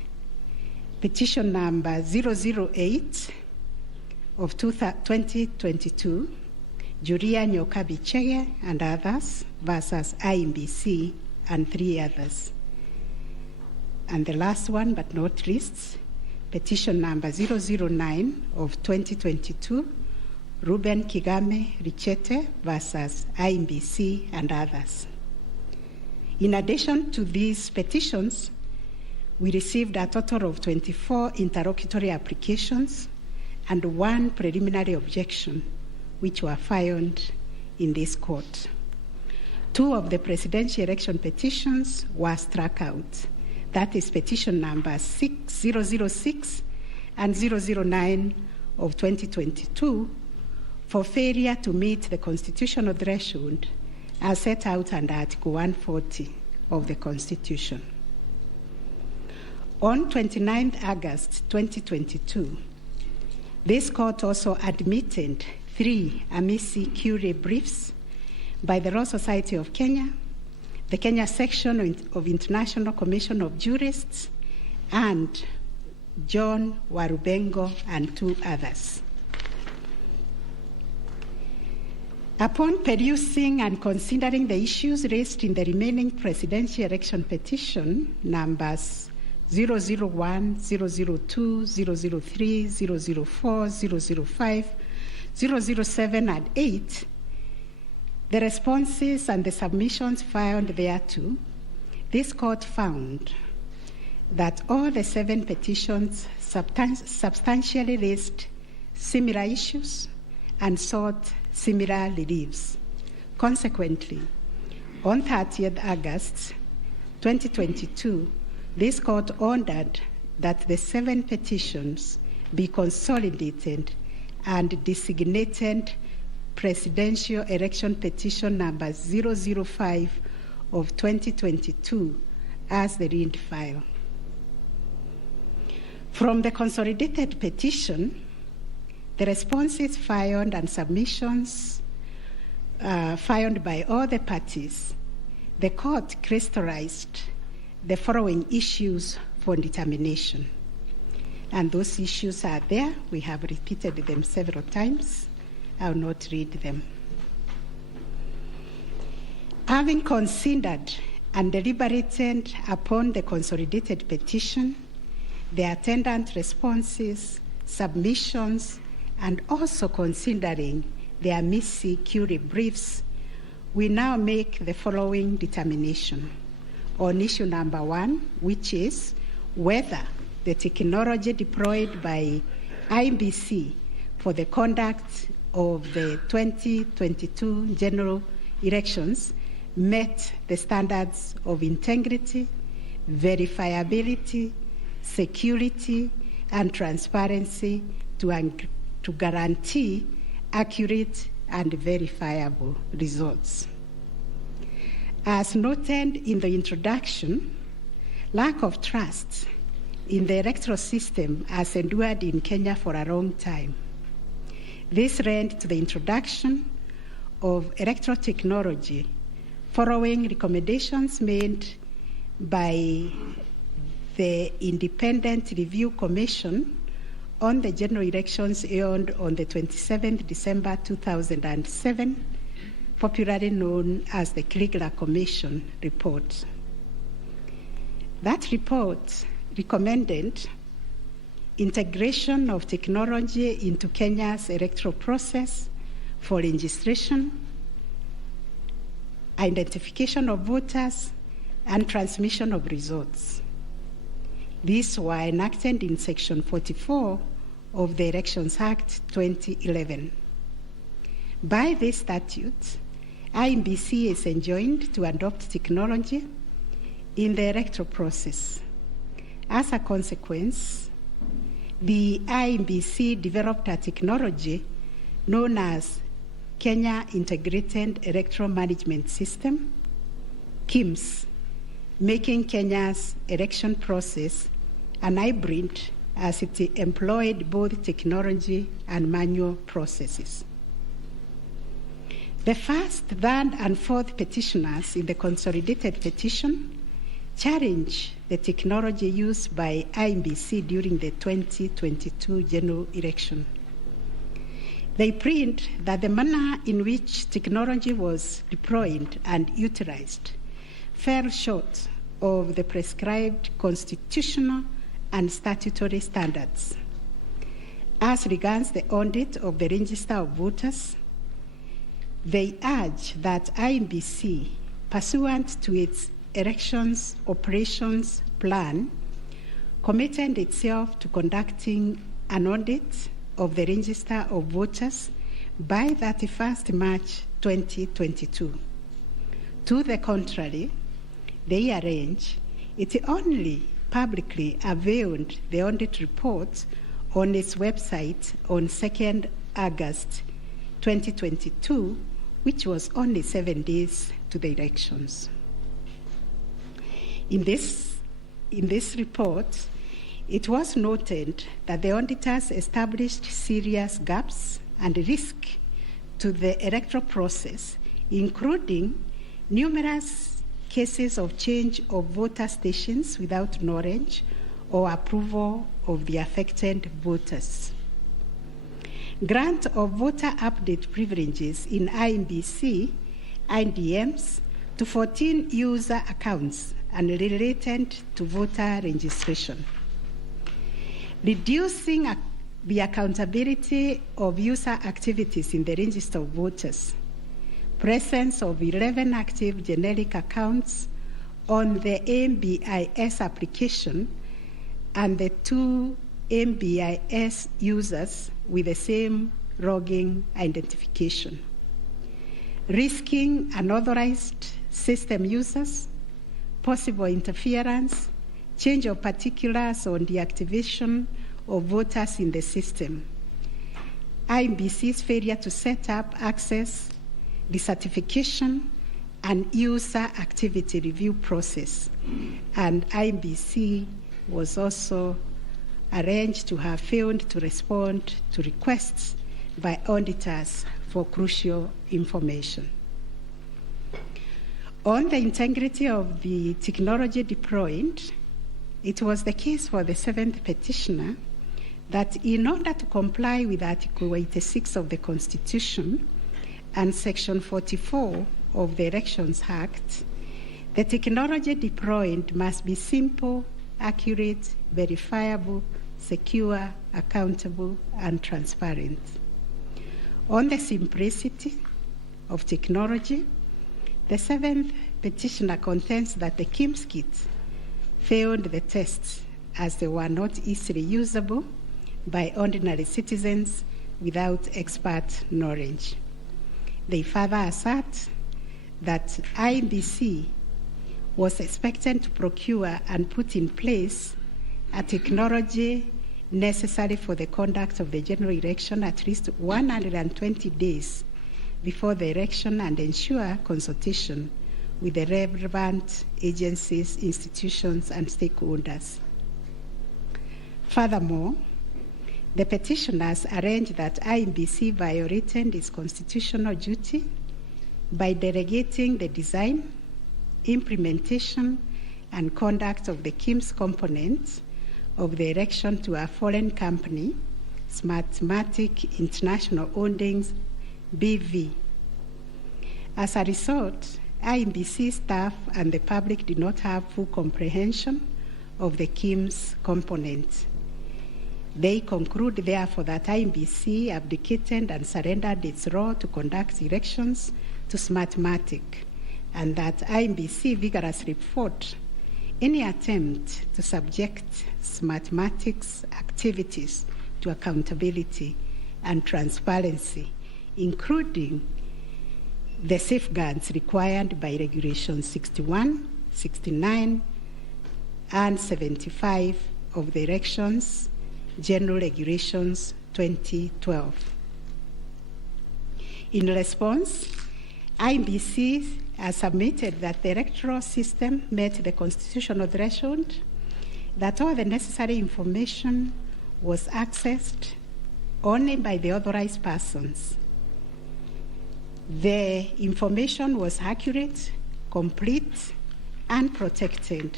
petition number 008 of 2022, Julia Nyoka Bichege and others versus IMBC and 3 others. And the last one, but not least, petition number 009 of 2022, Ruben Kigame Richete versus IMBC and others. In addition to these petitions, we received a total of 24 interlocutory applications and 1 preliminary objection, which were filed in this court. 2 of the presidential election petitions were struck out. That is petition number 006 and 009 of 2022 for failure to meet the constitutional threshold as set out under Article 140 of the Constitution. On 29 August 2022, this court also admitted 3 amici curiae briefs by the Law Society of Kenya, the Kenya section of International Commission of Jurists, and John Warubengo and 2 others. Upon perusing and considering the issues raised in the remaining presidential election petition numbers 001, 002, 003, 004, 005, 007, and 8, the responses and the submissions filed thereto, this court found that all the 7 petitions substantially raised similar issues and sought similar reliefs. Consequently, on 30th August 2022, this court ordered that the 7 petitions be consolidated and designated presidential election petition number 005 of 2022 as the read file. From the consolidated petition, the responses filed and submissions filed by all the parties, the court crystallized the following issues for determination. And those issues are there. We have repeated them several times. I will not read them. Having considered and deliberated upon the consolidated petition, the attendant responses, submissions, and also considering the amici curiae briefs, we now make the following determination. on issue number 1, which is whether the technology deployed by IEBC for the conduct of the 2022 general elections met the standards of integrity, verifiability, security, and transparency to guarantee accurate and verifiable results. As noted in the introduction, lack of trust in the electoral system has endured in Kenya for a long time. This led to the introduction of electoral technology following recommendations made by the Independent Review Commission on the general elections held on the 27th December 2007, popularly known as the Kriegler Commission report. That report recommended integration of technology into Kenya's electoral process for registration, identification of voters, and transmission of results. These were enacted in Section 44 of the Elections Act 2011. By this statute, IEBC is enjoined to adopt technology in the electoral process. As a consequence, the IEBC developed a technology known as Kenya Integrated Electoral Management System, KIMS, making Kenya's election process an hybrid as it employed both technology and manual processes. The first, third, and fourth petitioners in the consolidated petition challenge the technology used by IEBC during the 2022 general election. They plead that the manner in which technology was deployed and utilized fell short of the prescribed constitutional and statutory standards. As regards the audit of the register of voters, they urge that IEBC, pursuant to its elections operations plan, committed itself to conducting an audit of the register of voters by 31st March 2022. To the contrary, they arrange it only publicly availed the audit report on its website on 2nd August 2022, which was only 7 days to the elections. In this report, it was noted that the auditors established serious gaps and risk to the electoral process, including numerous cases of change of voter stations without knowledge or approval of the affected voters. Grant of voter update privileges in IEBC, IDMs, to 14 user accounts and related to voter registration. Reducing the accountability of user activities in the register of voters. Presence of 11 active generic accounts on the MBIS application and the 2 MBIS users with the same logging identification. Risking unauthorized system users, possible interference, change of particulars on the activation of voters in the system. IEBC's failure to set up access, decertification, and user activity review process. And IEBC was also arranged to have failed to respond to requests by auditors for crucial information. On the integrity of the technology deployed, it was the case for the 7th petitioner that in order to comply with Article 86 of the Constitution and Section 44 of the Elections Act, the technology deployed must be simple, accurate, verifiable, secure, accountable, and transparent. On the simplicity of technology, the 7th petitioner contends that the KIMS kits failed the tests as they were not easily usable by ordinary citizens without expert knowledge. They further assert that IEBC was expected to procure and put in place a technology necessary for the conduct of the general election at least 120 days before the election and ensure consultation with the relevant agencies, institutions, and stakeholders. Furthermore, the petitioners allege that IEBC violated its constitutional duty by delegating the design, implementation, and conduct of the KIMS components of the election to a foreign company, Smartmatic International Holdings, BV. As a result, IEBC staff and the public did not have full comprehension of the KIMS components. They conclude, therefore, that IEBC abdicated and surrendered its role to conduct elections to Smartmatic, and that IEBC vigorously fought any attempt to subject Smartmatic's activities to accountability and transparency, including the safeguards required by Regulations 61, 69, and 75 of the Elections General Regulations 2012. In response, IEBC has submitted that the electoral system met the constitutional threshold, that all the necessary information was accessed only by the authorized persons. The information was accurate, complete, and protected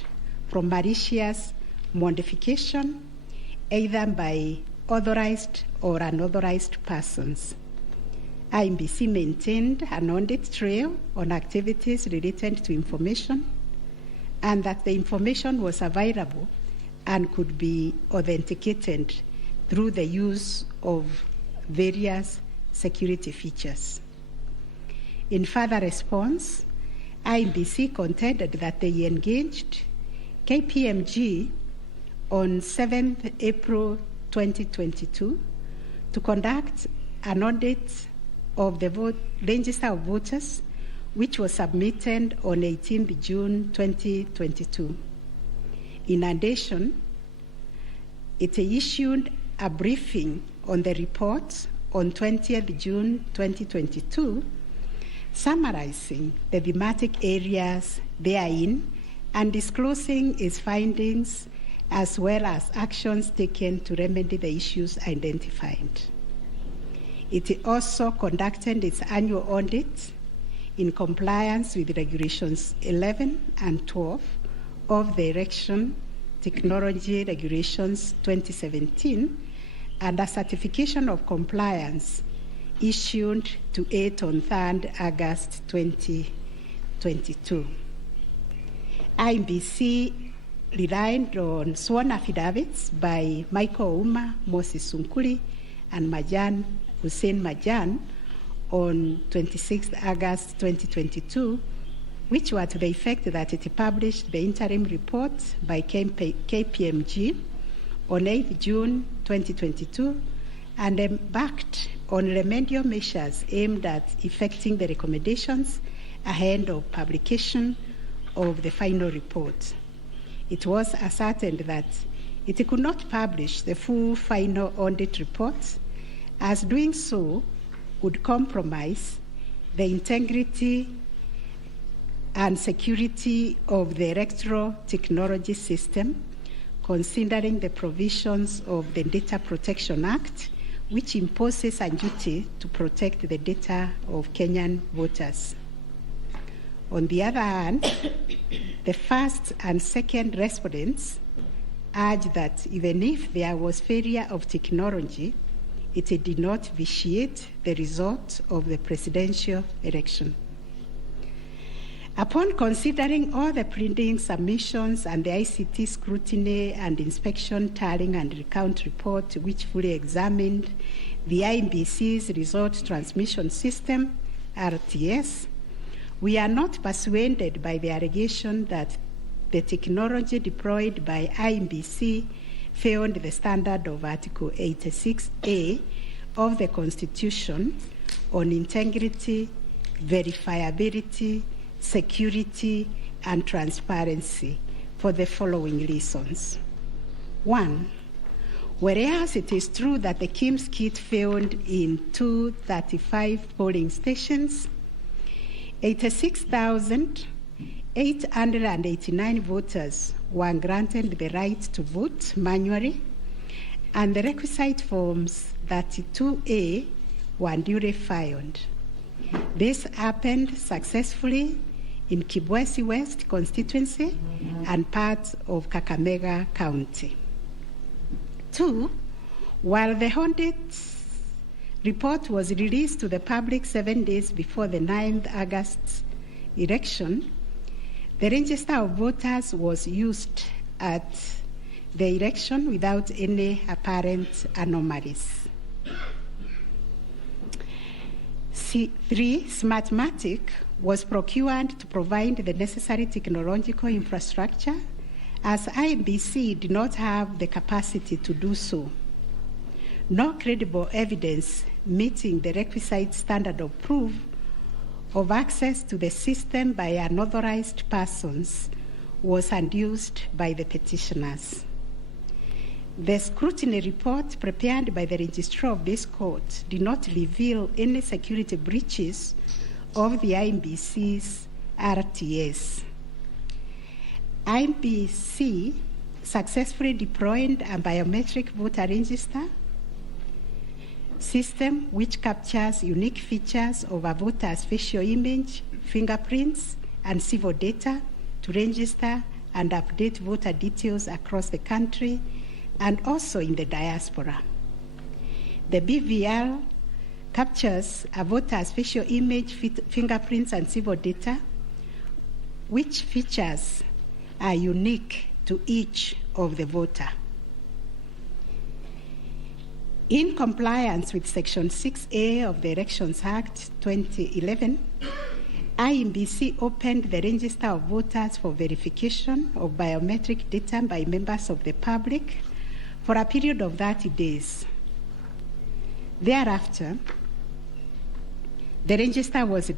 from malicious modification, either by authorized or unauthorized persons. IEBC maintained an audit trail on activities related to information, and that the information was available and could be authenticated through the use of various security features. In further response, IEBC contended that they engaged KPMG on 7th April 2022 to conduct an audit of the register of voters, which was submitted on 18th June 2022. In addition, it issued a briefing on the report on 20th June 2022, summarizing the thematic areas therein and disclosing its findings as well as actions taken to remedy the issues identified. It also conducted its annual audit in compliance with Regulations 11 and 12 of the Election Technology Regulations 2017 and a certification of compliance issued to it on 3rd August 2022. IEBC relied on sworn affidavits by Michael Ouma, Moses Sunkuli, and Hussein Majan on 26th August 2022, which were to the effect that it published the interim report by KPMG on 8th June 2022 and embarked on remedial measures aimed at effecting the recommendations ahead of publication of the final report. It was ascertained that it could not publish the full final audit report, as doing so would compromise the integrity and security of the electoral technology system, considering the provisions of the Data Protection Act, which imposes a duty to protect the data of Kenyan voters. On the other hand, the first and second respondents urged that even if there was failure of technology, it did not vitiate the result of the presidential election. Upon considering all the pleading submissions and the ICT scrutiny and inspection tallying and recount report, which fully examined the IEBC's result transmission system, RTS, We are not persuaded by the allegation that the technology deployed by IEBC failed the standard of Article 86A of the Constitution on integrity, verifiability, security, and transparency for the following reasons. 1, whereas it is true that the KIMS kit failed in 235 polling stations, 86,889 voters were granted the right to vote manually, and the requisite forms 32A were duly filed. This happened successfully in Kibwezi West constituency and parts of Kakamega County. 2, while the audit report was released to the public 7 days before the 9th August election, the register of voters was used at the election without any apparent anomalies. 3, Smartmatic was procured to provide the necessary technological infrastructure, as IEBC did not have the capacity to do so. No credible evidence meeting the requisite standard of proof of access to the system by unauthorized persons was adduced by the petitioners. The scrutiny report prepared by the registrar of this court did not reveal any security breaches of the IEBC's RTS. IEBC successfully deployed a biometric voter register system which captures unique features of a voter's facial image, fingerprints, and civil data to register and update voter details across the country and also in the diaspora. The BVR captures a voter's facial image, fingerprints, and civil data, which features are unique to each of the voter. In compliance with Section 6A of the Elections Act 2011, IEBC opened the register of voters for verification of biometric data by members of the public for a period of 30 days. Thereafter, the register was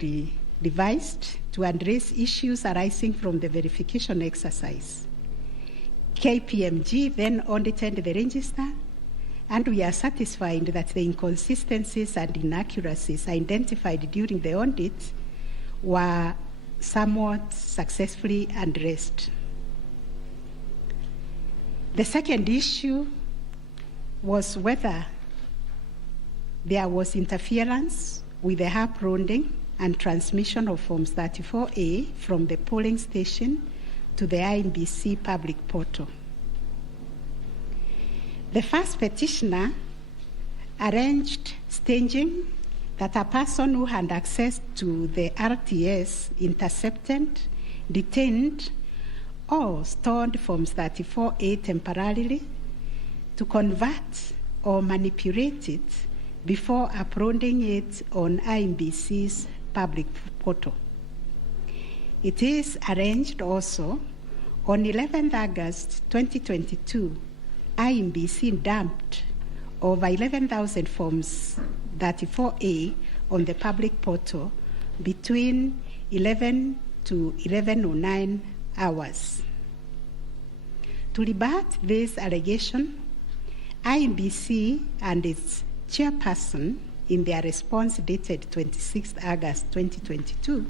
revised to address issues arising from the verification exercise. KPMG then audited the register, and we are satisfied that the inconsistencies and inaccuracies identified during the audit were somewhat successfully addressed. The second issue was whether there was interference with the uploading and transmission of Forms 34A from the polling station to the IEBC public portal. The first petitioner arranged staging that a person who had access to the RTS intercepted, detained, or stored Forms 34A temporarily to convert or manipulate it before uploading it on IEBC's public portal. It is arranged also on 11th August 2022, IEBC dumped over 11,000 Forms 34A on the public portal between 11 to 11:09 hours. To rebut this allegation, IEBC and its chairperson, in their response dated 26th August 2022,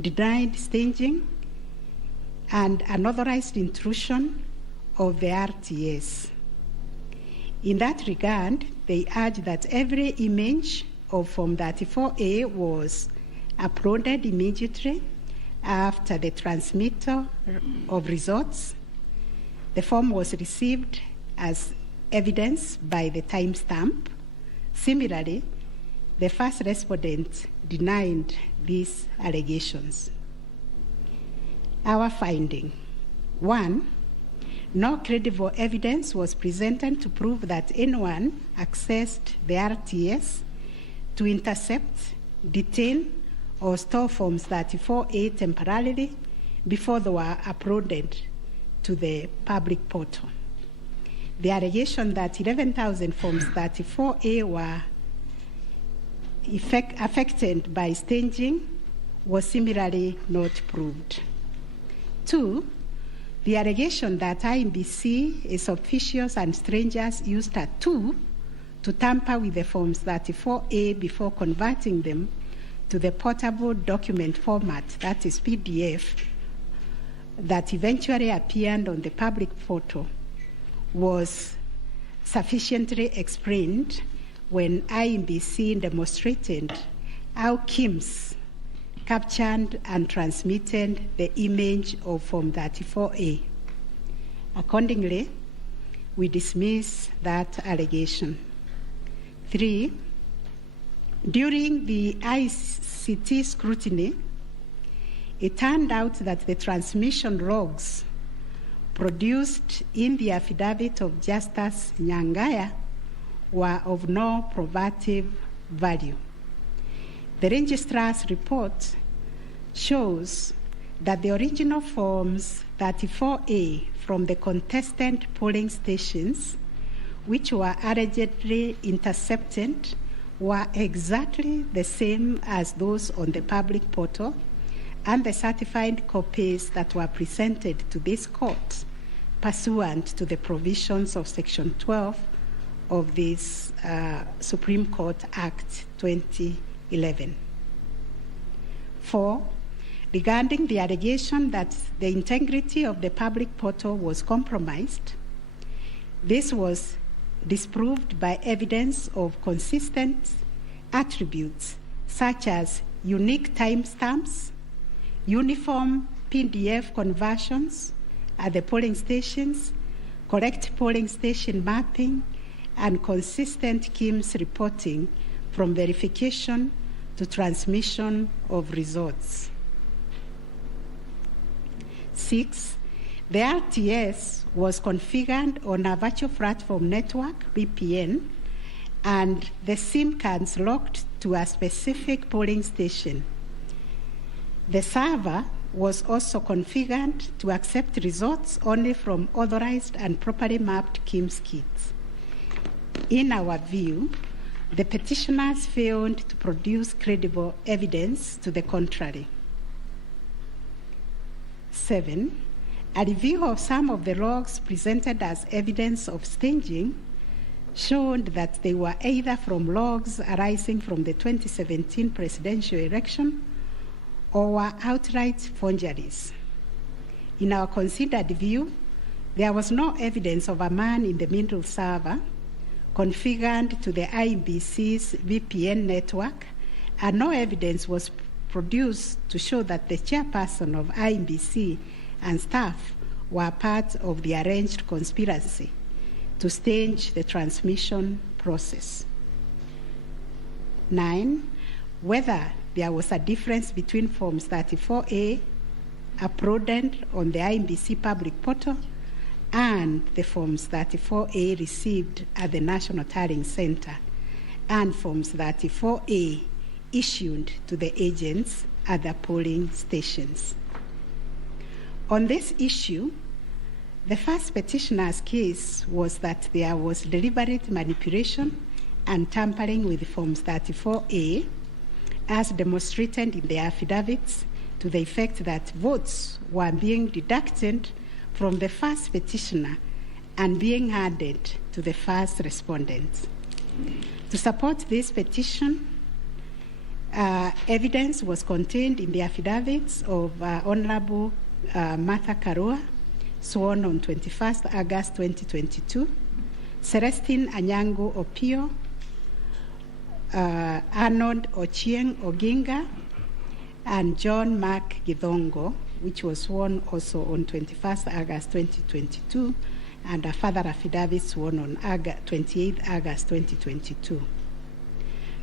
denied staging and unauthorized intrusion of the RTS. In that regard, they urge that every image of Form 34A was uploaded immediately after the transmittal of results. The form was received as evidence by the timestamp. Similarly, the first respondent denied these allegations. Our finding: 1, no credible evidence was presented to prove that anyone accessed the RTS to intercept, detain, or store Forms 34A temporarily before they were uploaded to the public portal. The allegation that 11,000 Forms 34A were affected by staging was similarly not proved. 2, the allegation that IEBC, its officials and strangers used a tool to tamper with the Forms 34A before converting them to the portable document format, that is PDF, that eventually appeared on the public portal, was sufficiently explained when IEBC demonstrated how KIMS captured and transmitted the image of Form 34A. Accordingly, we dismiss that allegation. 3, during the ICT scrutiny, it turned out that the transmission logs produced in the affidavit of Justice Nyangaya were of no probative value. The registrar's report shows that the original Forms 34A from the contestant polling stations, which were allegedly intercepted, were exactly the same as those on the public portal, and the certified copies that were presented to this court pursuant to the provisions of Section 12 of this Supreme Court Act 2011. 4, regarding the allegation that the integrity of the public portal was compromised, this was disproved by evidence of consistent attributes such as unique timestamps, uniform PDF conversions at the polling stations, correct polling station mapping, and consistent KIMS reporting from verification to transmission of results. 6, the RTS was configured on a virtual platform network, VPN, and the SIM cards locked to a specific polling station. The server was also configured to accept results only from authorized and properly mapped KIMS kits. In our view, the petitioners failed to produce credible evidence to the contrary. 7, a review of some of the logs presented as evidence of staging showed that they were either from logs arising from the 2017 presidential election or were outright forgeries. In our considered view, there was no evidence of a man-in-the-middle server configured to the IEBC's VPN network, and no evidence was produced to show that the chairperson of IEBC and staff were part of the arranged conspiracy to stage the transmission process. 9, whether there was a difference between Forms 34A uploaded on the IEBC public portal and the Forms 34A received at the National Tallying Center and Forms 34A issued to the agents at the polling stations. On this issue, the first petitioner's case was that there was deliberate manipulation and tampering with Forms 34A, as demonstrated in the affidavits, to the effect that votes were being deducted from the first petitioner and being added to the first respondent. To support this petition, evidence was contained in the affidavits of Honorable Martha Karua, sworn on 21st August 2022, Celestine Anyango Opio, Arnold Ochieng Oginga, and John Mark Githongo, which was sworn also on 21st August 2022, and a further affidavit sworn on 28th August 2022.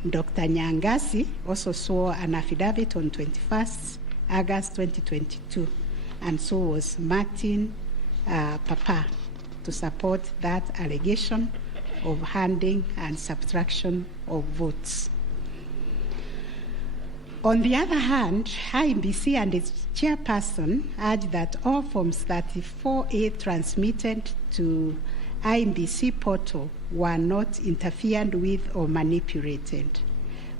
Dr. Nyangasi also swore an affidavit on 21st August 2022, and so was Martin Papa, to support that allegation of handing and subtraction of votes. On the other hand, IEBC and its chairperson urged that all Forms 34A transmitted to IEBC portal were not interfered with or manipulated.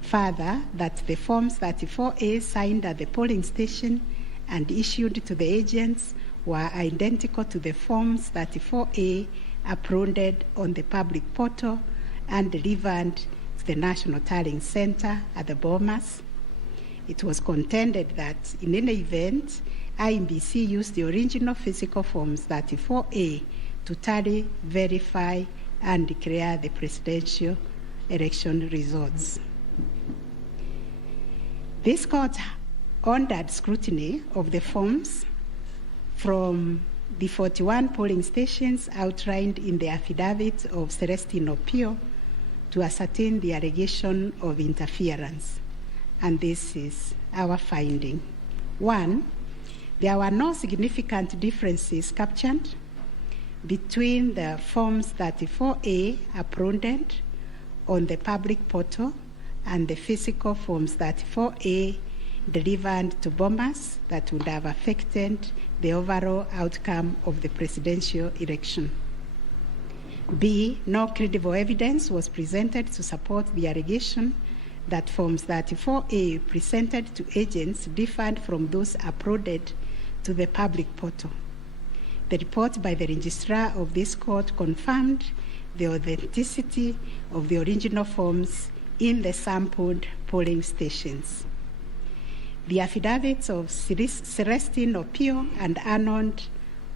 Further, that the Forms 34A signed at the polling station and issued to the agents were identical to the Forms 34A uploaded on the public portal and delivered to the National Tallying Center at the Bomas. It was contended that in any event, IEBC used the original physical Forms 34A to tally, verify, and declare the presidential election results. This court ordered scrutiny of the forms from the 41 polling stations outlined in the affidavit of Celestine Opio to ascertain the allegation of interference. And this is our finding. 1, there were no significant differences captured between the Forms 34A uploaded on the public portal and the physical Forms 34A delivered to Bomas that would have affected the overall outcome of the presidential election. B, no credible evidence was presented to support the allegation that Forms 34A presented to agents differed from those uploaded to the public portal. The report by the registrar of this court confirmed the authenticity of the original forms in the sampled polling stations. The affidavits of Celestine Opio and Arnold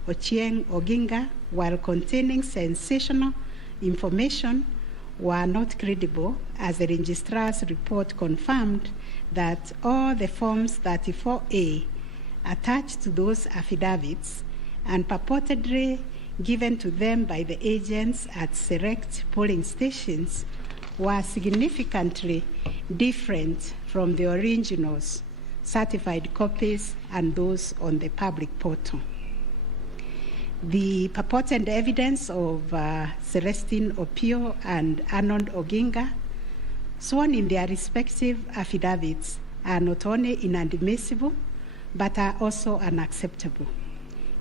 Ochieng Oginga, while containing sensational information, were not credible, as the registrar's report confirmed that all the Forms 34A attached to those affidavits and purportedly given to them by the agents at select polling stations were significantly different from the originals, certified copies, and those on the public portal. The purported evidence of Celestine Opio and Arnold Oginga, sworn in their respective affidavits, are not only inadmissible, but are also unacceptable.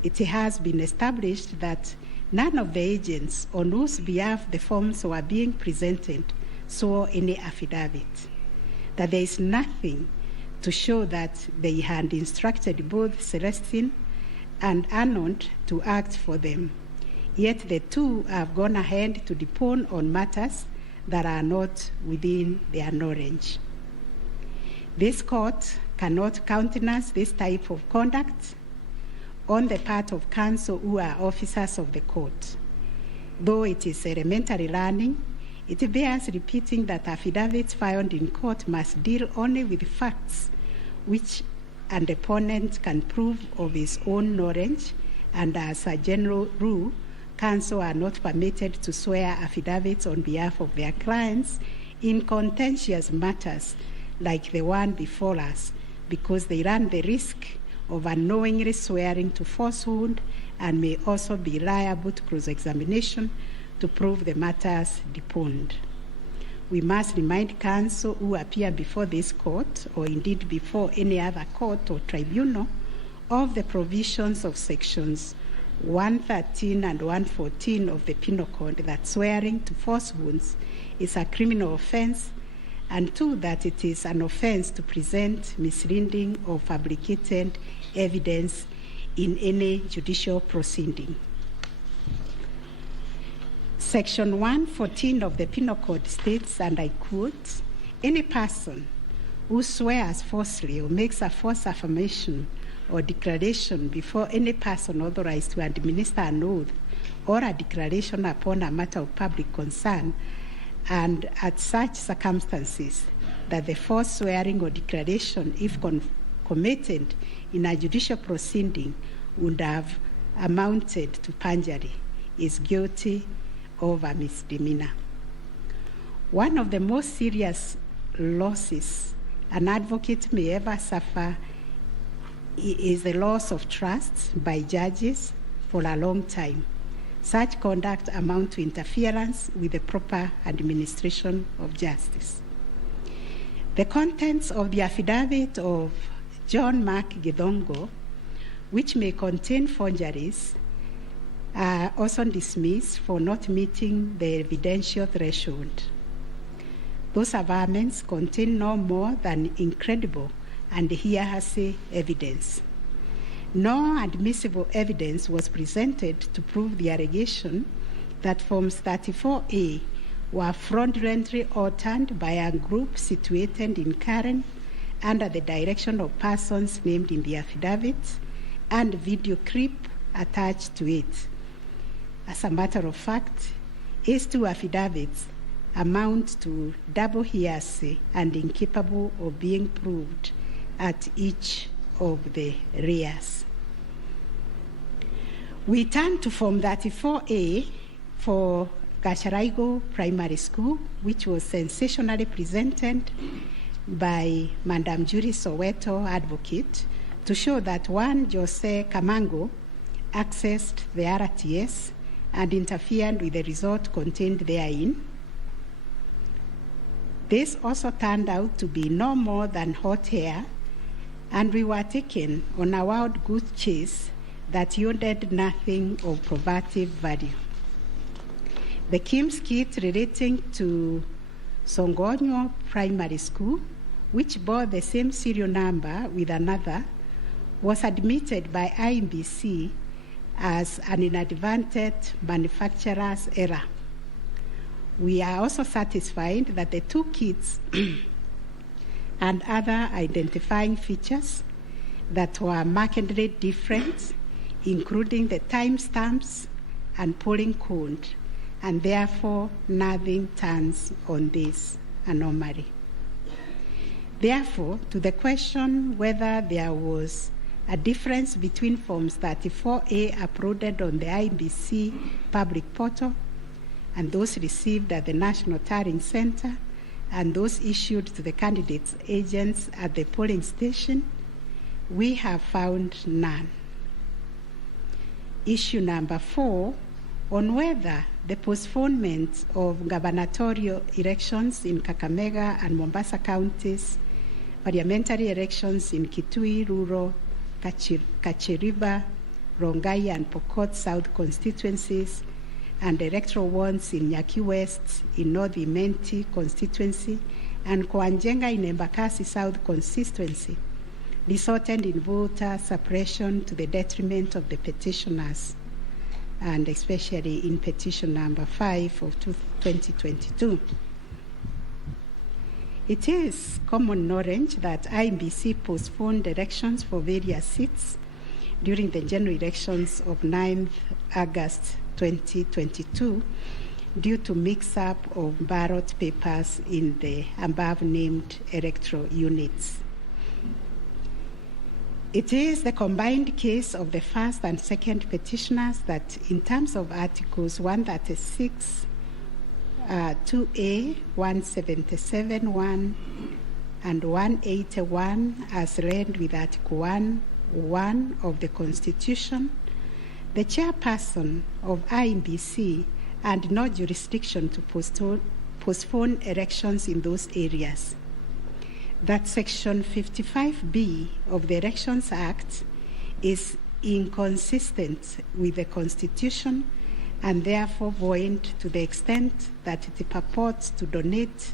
It has been established that none of the agents on whose behalf the forms were being presented swore any affidavit, that there is nothing to show that they had instructed both Celestine and Arnold to act for them. Yet the two have gone ahead to depone on matters that are not within their knowledge. This court cannot countenance this type of conduct on the part of counsel who are officers of the court. Though it is elementary learning, it bears repeating that affidavits filed in court must deal only with facts which an opponent can prove of his own knowledge, and as a general rule, counsel are not permitted to swear affidavits on behalf of their clients in contentious matters like the one before us, because they run the risk of unknowingly swearing to falsehood and may also be liable to cross-examination to prove the matters deponed. We must remind counsel who appear before this court, or indeed before any other court or tribunal, of the provisions of sections 113 and 114 of the Penal Code that swearing to falsehoods is a criminal offense, and 2, that it is an offense to present misleading or fabricated evidence in any judicial proceeding. Section 114 of the Penal Code states, and I quote, "Any person who swears falsely or makes a false affirmation or declaration before any person authorized to administer an oath or a declaration upon a matter of public concern, and at such circumstances that the false swearing or declaration, if committed in a judicial proceeding, would have amounted to perjury, is guilty of a misdemeanor." One of the most serious losses an advocate may ever suffer is the loss of trust by judges for a long time. Such conduct amounts to interference with the proper administration of justice. The contents of the affidavit of John Mark Githongo, which may contain forgeries, are also dismissed for not meeting the evidential threshold. Those averments contain no more than incredible and hearsay evidence. No admissible evidence was presented to prove the allegation that Forms 34A were fraudulently altered by a group situated in Karen under the direction of persons named in the affidavit and video clip attached to it. As a matter of fact, these two affidavits amount to double hearsay and incapable of being proved at each of the rears. We turn to Form 34A for Gacharaigo Primary School, which was sensationally presented by Madam Judy Soweto, advocate, to show that one Jose Camango accessed the RTS and interfered with the result contained therein. This also turned out to be no more than hot air, and we were taken on a wild goose chase that yielded nothing of probative value. The Kim's kit relating to Songonyo Primary School, which bore the same serial number with another, was admitted by IMBC as an inadvertent manufacturer's error. We are also satisfied that the two kits and other identifying features that were markedly different, including the timestamps and polling code, and therefore nothing turns on this anomaly. Therefore, to the question whether there was a difference between Forms 34A uploaded on the IBC public portal and those received at the National Tallying Center and those issued to the candidates' agents at the polling station, we have found none. Issue number 4, on whether the postponement of gubernatorial elections in Kakamega and Mombasa counties, parliamentary elections in Kitui, Rural, Kachiriba, Rongai, and Pokot South constituencies, and electoral ones in Nyaki West, in North Imenti constituency, and Koanjenga in Embakasi South constituency, resulted in voter suppression to the detriment of the petitioners, and especially in petition number 5 of 2022. It is common knowledge that IMBC postponed elections for various seats during the general elections of 9th August 2022 due to mix-up of ballot papers in the above-named electoral units. It is the combined case of the first and second petitioners that, in terms of Articles 136, 2A, 177, 1, and 181, as read with Article 1 of the Constitution, the chairperson of IMBC had no jurisdiction to postpone elections in those areas. That Section 55B of the Elections Act is inconsistent with the Constitution and therefore void to the extent that it purports to donate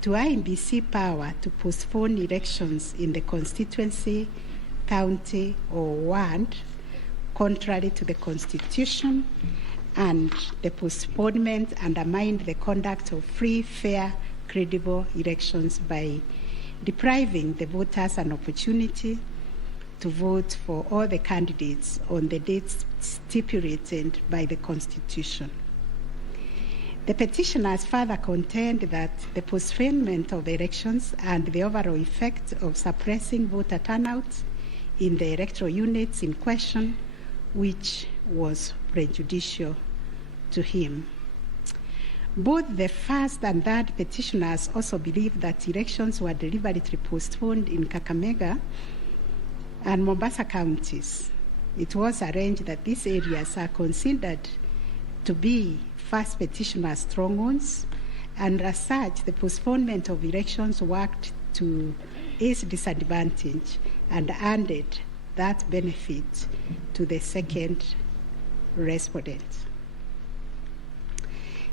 to IMBC power to postpone elections in the constituency, county, or ward, contrary to the Constitution, and the postponement undermined the conduct of free, fair, credible elections by depriving the voters an opportunity to vote for all the candidates on the dates stipulated by the Constitution. The petitioners further contend that the postponement of elections and the overall effect of suppressing voter turnout in the electoral units in question, which was prejudicial to him. Both the first and third petitioners also believe that elections were deliberately postponed in Kakamega and Mombasa counties. It was arranged that these areas are considered to be first petitioner strongholds, and as such, the postponement of elections worked to its disadvantage and handed that benefit to the second respondent.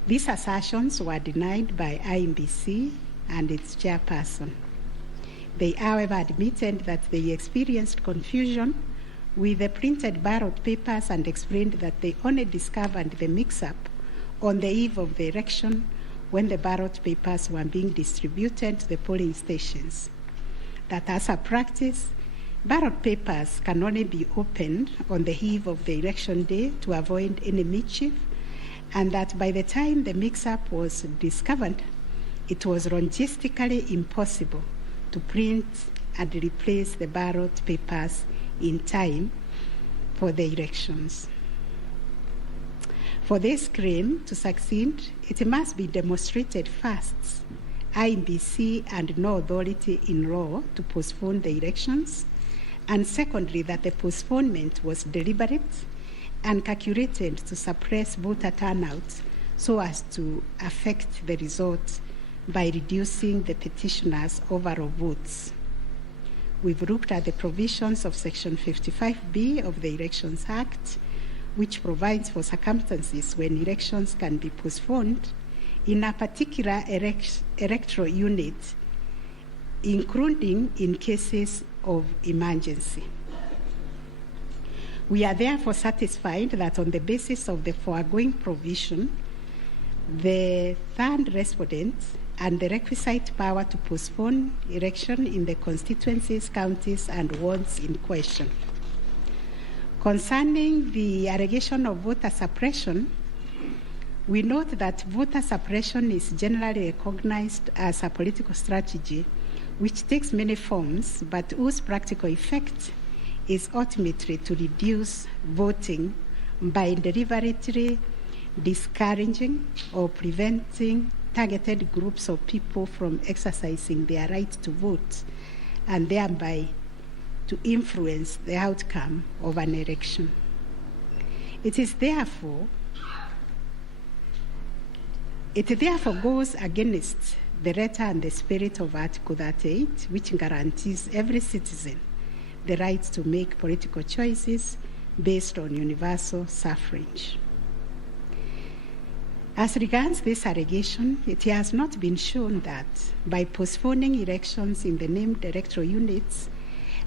These assertions were denied by IEBC and its chairperson. They, however, admitted that they experienced confusion with the printed ballot papers and explained that they only discovered the mix-up on the eve of the election when the ballot papers were being distributed to the polling stations. That as a practice, ballot papers can only be opened on the eve of the election day to avoid any mischief, and that by the time the mix-up was discovered, it was logistically impossible to print and replace the ballot papers in time for the elections. For this claim to succeed, it must be demonstrated first, IEBC and no authority in law to postpone the elections, and secondly, that the postponement was deliberate and calculated to suppress voter turnout so as to affect the result by reducing the petitioners' overall votes. We've looked at the provisions of Section 55B of the Elections Act, which provides for circumstances when elections can be postponed in a particular electoral unit, including in cases of emergency. We are therefore satisfied that on the basis of the foregoing provision, the third respondent and the requisite power to postpone election in the constituencies, counties, and wards in question. Concerning the allegation of voter suppression, we note that voter suppression is generally recognized as a political strategy which takes many forms, but whose practical effect is ultimately to reduce voting by deliberately discouraging or preventing targeted groups of people from exercising their right to vote and thereby to influence the outcome of an election. It therefore goes against the letter and the spirit of Article 38, which guarantees every citizen the right to make political choices based on universal suffrage. As regards this allegation, it has not been shown that by postponing elections in the named electoral units,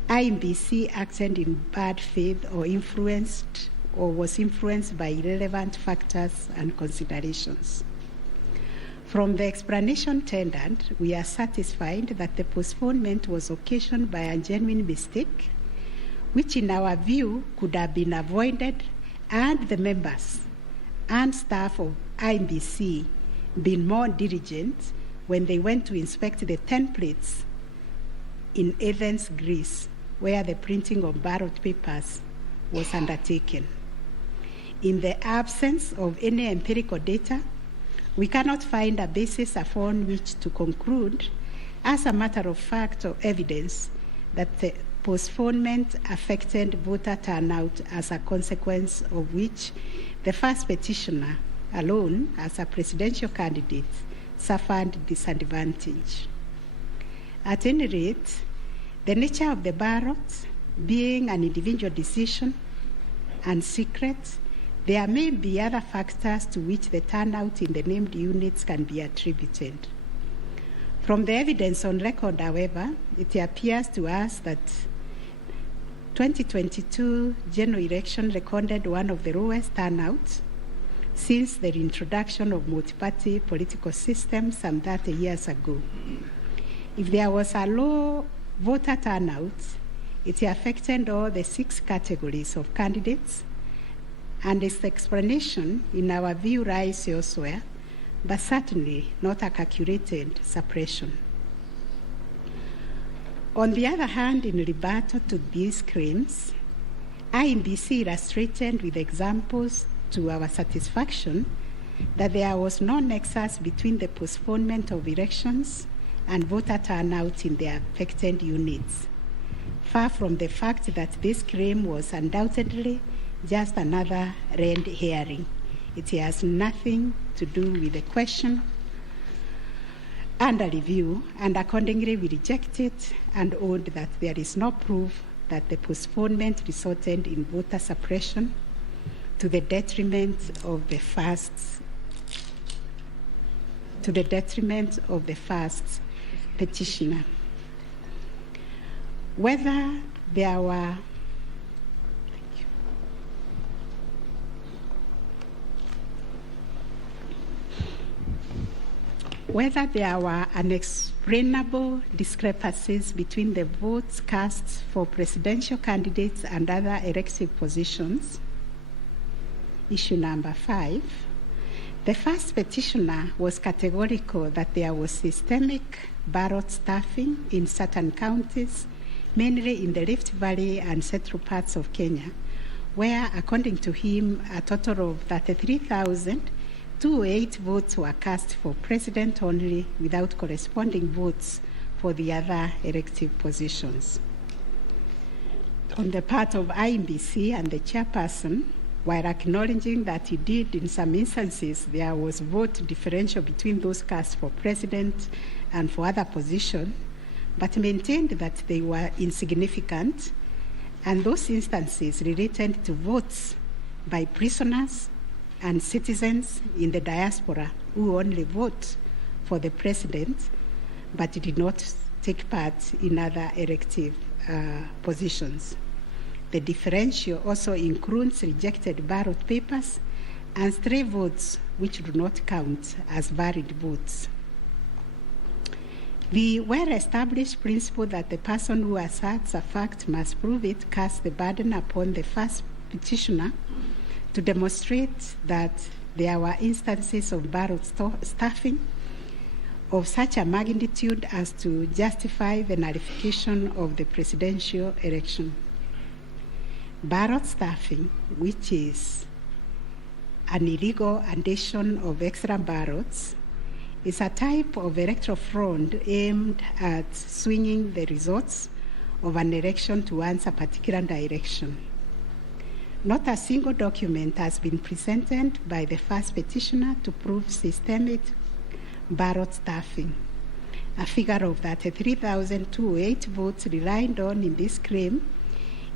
IEBC acted in bad faith or was influenced by irrelevant factors and considerations. From the explanation tendered, we are satisfied that the postponement was occasioned by a genuine mistake, which in our view could have been avoided had the members and staff of IEBC been more diligent when they went to inspect the templates in Athens, Greece, where the printing of ballot papers was undertaken. In the absence of any empirical data, we cannot find a basis upon which to conclude, as a matter of fact or evidence, that the postponement affected voter turnout, as a consequence of which the first petitioner alone, as a presidential candidate, suffered disadvantage. At any rate, the nature of the ballot being an individual decision and secret, there may be other factors to which the turnout in the named units can be attributed. From the evidence on record, however, it appears to us that 2022 general election recorded one of the lowest turnouts since the introduction of multi-party political system some 30 years ago. If there was a low voter turnout, it affected all the 6 categories of candidates, and its explanation, in our view, lies elsewhere, but certainly not a calculated suppression. On the other hand, in rebuttal to these claims, IEBC illustrated with examples to our satisfaction that there was no nexus between the postponement of elections and voter turnout in the affected units, far from the fact that this claim was undoubtedly just another red herring. It has nothing to do with the question under review, and accordingly we reject it and owned that there is no proof that the postponement resulted in voter suppression to the detriment of the first petitioner. Whether there were unexplainable discrepancies between the votes cast for presidential candidates and other elective positions. Issue number 5. The first petitioner was categorical that there was systemic ballot stuffing in certain counties, mainly in the Rift Valley and central parts of Kenya, where, according to him, a total of 33,208 votes were cast for president only, without corresponding votes for the other elective positions. On the part of IEBC and the chairperson, while acknowledging that indeed in some instances there was vote differential between those cast for president and for other positions, but maintained that they were insignificant, and those instances related to votes by prisoners and citizens in the diaspora who only vote for the president but did not take part in other elective positions. The differential also includes rejected ballot papers and stray votes which do not count as valid votes. The well-established principle that the person who asserts a fact must prove it casts the burden upon the first petitioner to demonstrate that there were instances of ballot stuffing of such a magnitude as to justify the nullification of the presidential election. Ballot stuffing, which is an illegal addition of extra ballots, is a type of electoral fraud aimed at swinging the results of an election towards a particular direction. Not a single document has been presented by the first petitioner to prove systemic ballot stuffing. A figure of 33,208 votes relied on in this claim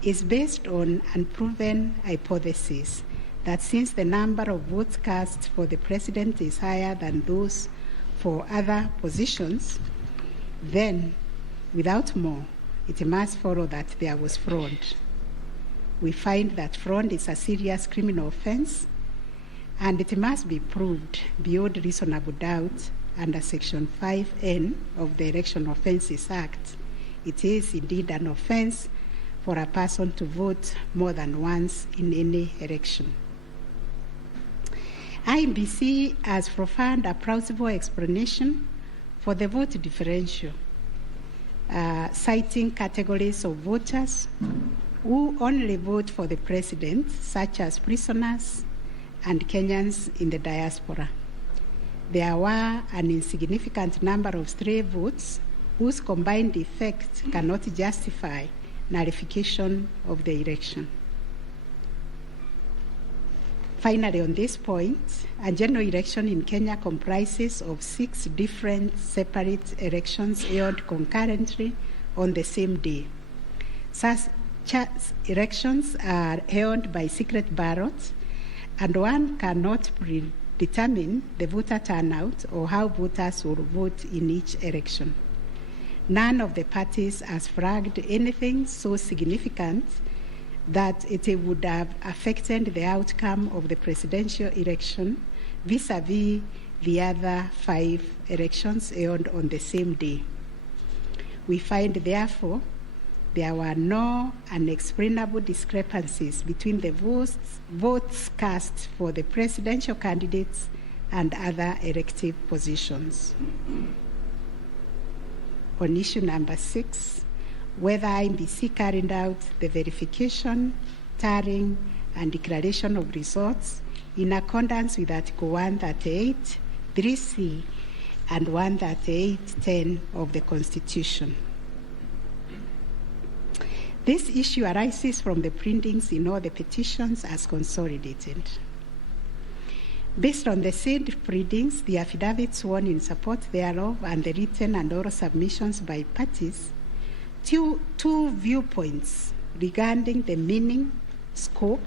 is based on unproven hypothesis that since the number of votes cast for the president is higher than those for other positions, then, without more, it must follow that there was fraud. We find that fraud is a serious criminal offense, and it must be proved beyond reasonable doubt under Section 5N of the Election Offences Act. It is indeed an offense for a person to vote more than once in any election. IEBC has provided a plausible explanation for the vote differential, citing categories of voters who only vote for the president, such as prisoners and Kenyans in the diaspora. There were an insignificant number of stray votes whose combined effect cannot justify nullification of the election. Finally, on this point, a general election in Kenya comprises of 6 different separate elections held concurrently on the same day. Such elections are held by secret ballot, and one cannot predetermine the voter turnout or how voters will vote in each election. None of the parties has flagged anything so significant that it would have affected the outcome of the presidential election vis-a-vis the other 5 elections held on the same day. We find, therefore, there were no unexplainable discrepancies between the votes cast for the presidential candidates and other elective positions. On issue number 6, whether IEBC carried out the verification, tallying, and declaration of results in accordance with Article 138, 3C, and 138.10 of the Constitution. This issue arises from the printings in all the petitions as consolidated. Based on the said pleadings, the affidavits sworn in support thereof, and the written and oral submissions by parties, two viewpoints regarding the meaning, scope,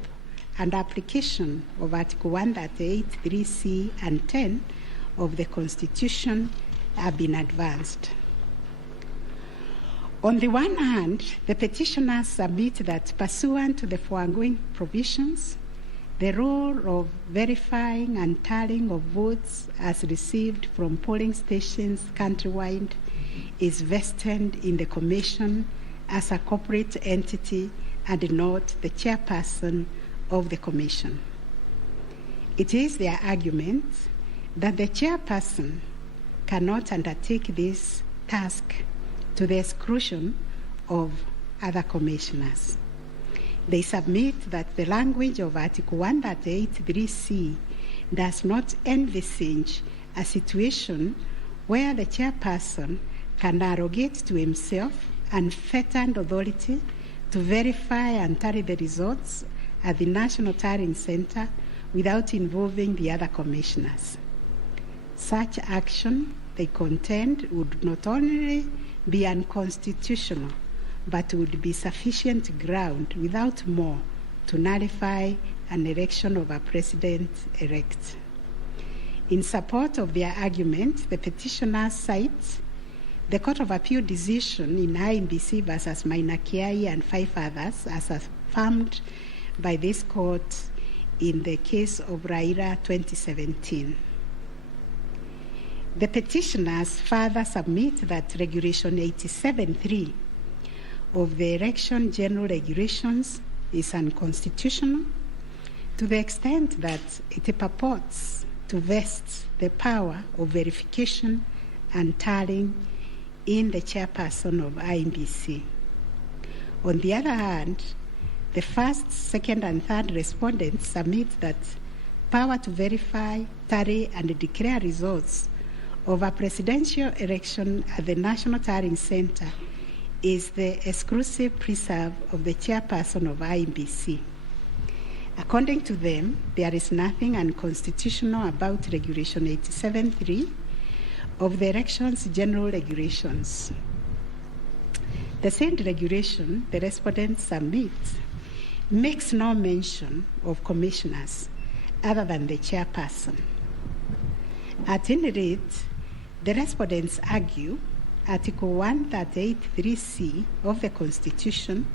and application of Article 138, 3C, and 10 of the Constitution have been advanced. On the one hand, the petitioners submit that pursuant to the foregoing provisions, the role of verifying and tallying of votes as received from polling stations countrywide is vested in the Commission as a corporate entity and not the chairperson of the Commission. It is their argument that the chairperson cannot undertake this task to the exclusion of other commissioners. They submit that the language of Article 138(3)(c) does not envisage a situation where the chairperson can arrogate to himself unfettered authority to verify and tally the results at the National Tallying Center without involving the other commissioners. Such action, they contend, would not only be unconstitutional, but would be sufficient ground without more to nullify an election of a president-elect. In support of their argument, the petitioners cite the Court of Appeal decision in IMBC versus Mainakiai and 5 others as affirmed by this court in the case of Raila 2017. The petitioners further submit that Regulation 87(3) of the Election General Regulations is unconstitutional to the extent that it purports to vest the power of verification and tallying in the chairperson of IMBC. On the other hand, the first, second, and third respondents submit that power to verify, tally, and declare results of a presidential election at the National Tallying Center is the exclusive preserve of the chairperson of IMBC. According to them, there is nothing unconstitutional about Regulation 87(3) of the Elections General Regulations. The said regulation, the respondent submits, makes no mention of commissioners other than the chairperson. At any rate, the respondents argue Article 138(3)(c) of the Constitution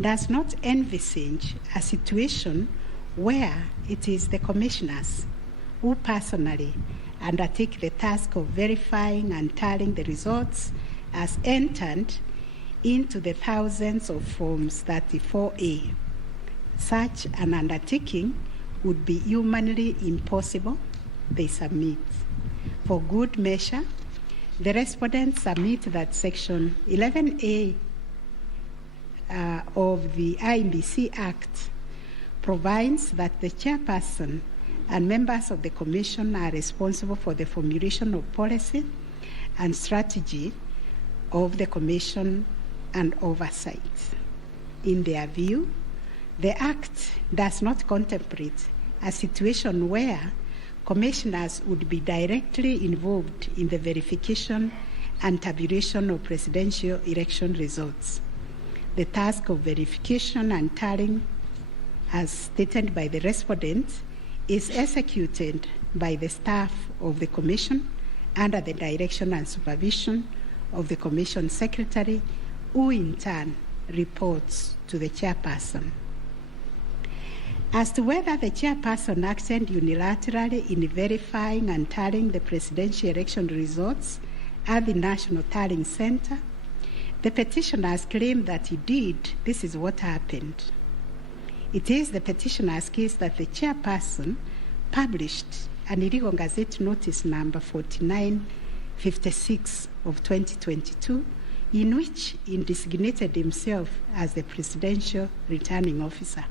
does not envisage a situation where it is the commissioners who personally undertake the task of verifying and tallying the results as entered into the thousands of Forms 34A. Such an undertaking would be humanly impossible, they submit. For good measure, the respondents submit that Section 11A of the IMBC Act provides that the chairperson and members of the Commission are responsible for the formulation of policy and strategy of the Commission and oversight. In their view, the Act does not contemplate a situation where commissioners would be directly involved in the verification and tabulation of presidential election results. The task of verification and tallying, as stated by the respondent, is executed by the staff of the Commission under the direction and supervision of the Commission Secretary, who in turn reports to the chairperson. As to whether the chairperson acted unilaterally in verifying and tallying the presidential election results at the National Tallying Center, the petitioners claim that indeed this is what happened. It is the petitioner's case that the chairperson published an illegal Gazette Notice number 4956 of 2022, in which he designated himself as the presidential returning officer,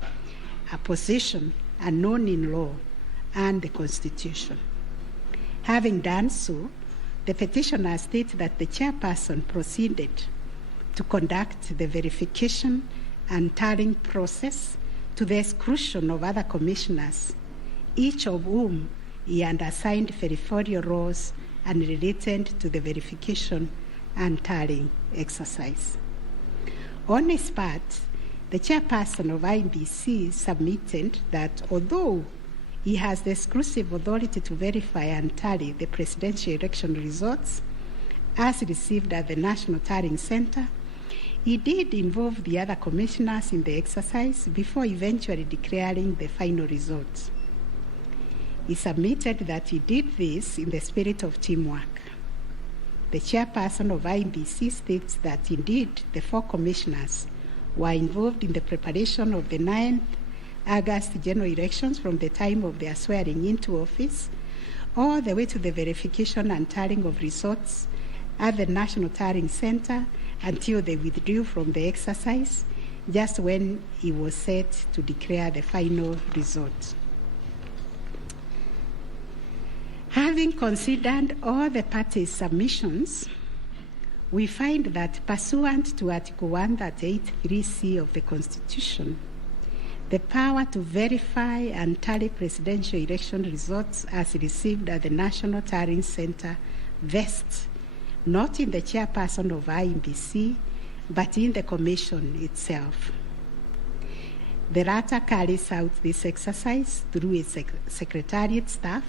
a position unknown in law and the Constitution. Having done so, the petitioners state that the chairperson proceeded to conduct the verification and tallying process to the exclusion of other commissioners, each of whom and assigned verifiable roles unrelated to the verification and tallying exercise. On his part, the chairperson of IEBC submitted that although he has the exclusive authority to verify and tally the presidential election results as received at the National Tallying Center, he did involve the other commissioners in the exercise before eventually declaring the final results. He submitted that he did this in the spirit of teamwork. The chairperson of IEBC states that indeed the 4 commissioners were involved in the preparation of the 9th August general elections from the time of their swearing into office all the way to the verification and tallying of results at the National Tallying Center until they withdrew from the exercise just when he was set to declare the final result. Having considered all the parties' submissions, we find that pursuant to Article 138(3)(c) of the Constitution, the power to verify and tally presidential election results as received at the National Tallying Center vests not in the chairperson of IEBC, but in the Commission itself. The latter carries out this exercise through its secretariat staff,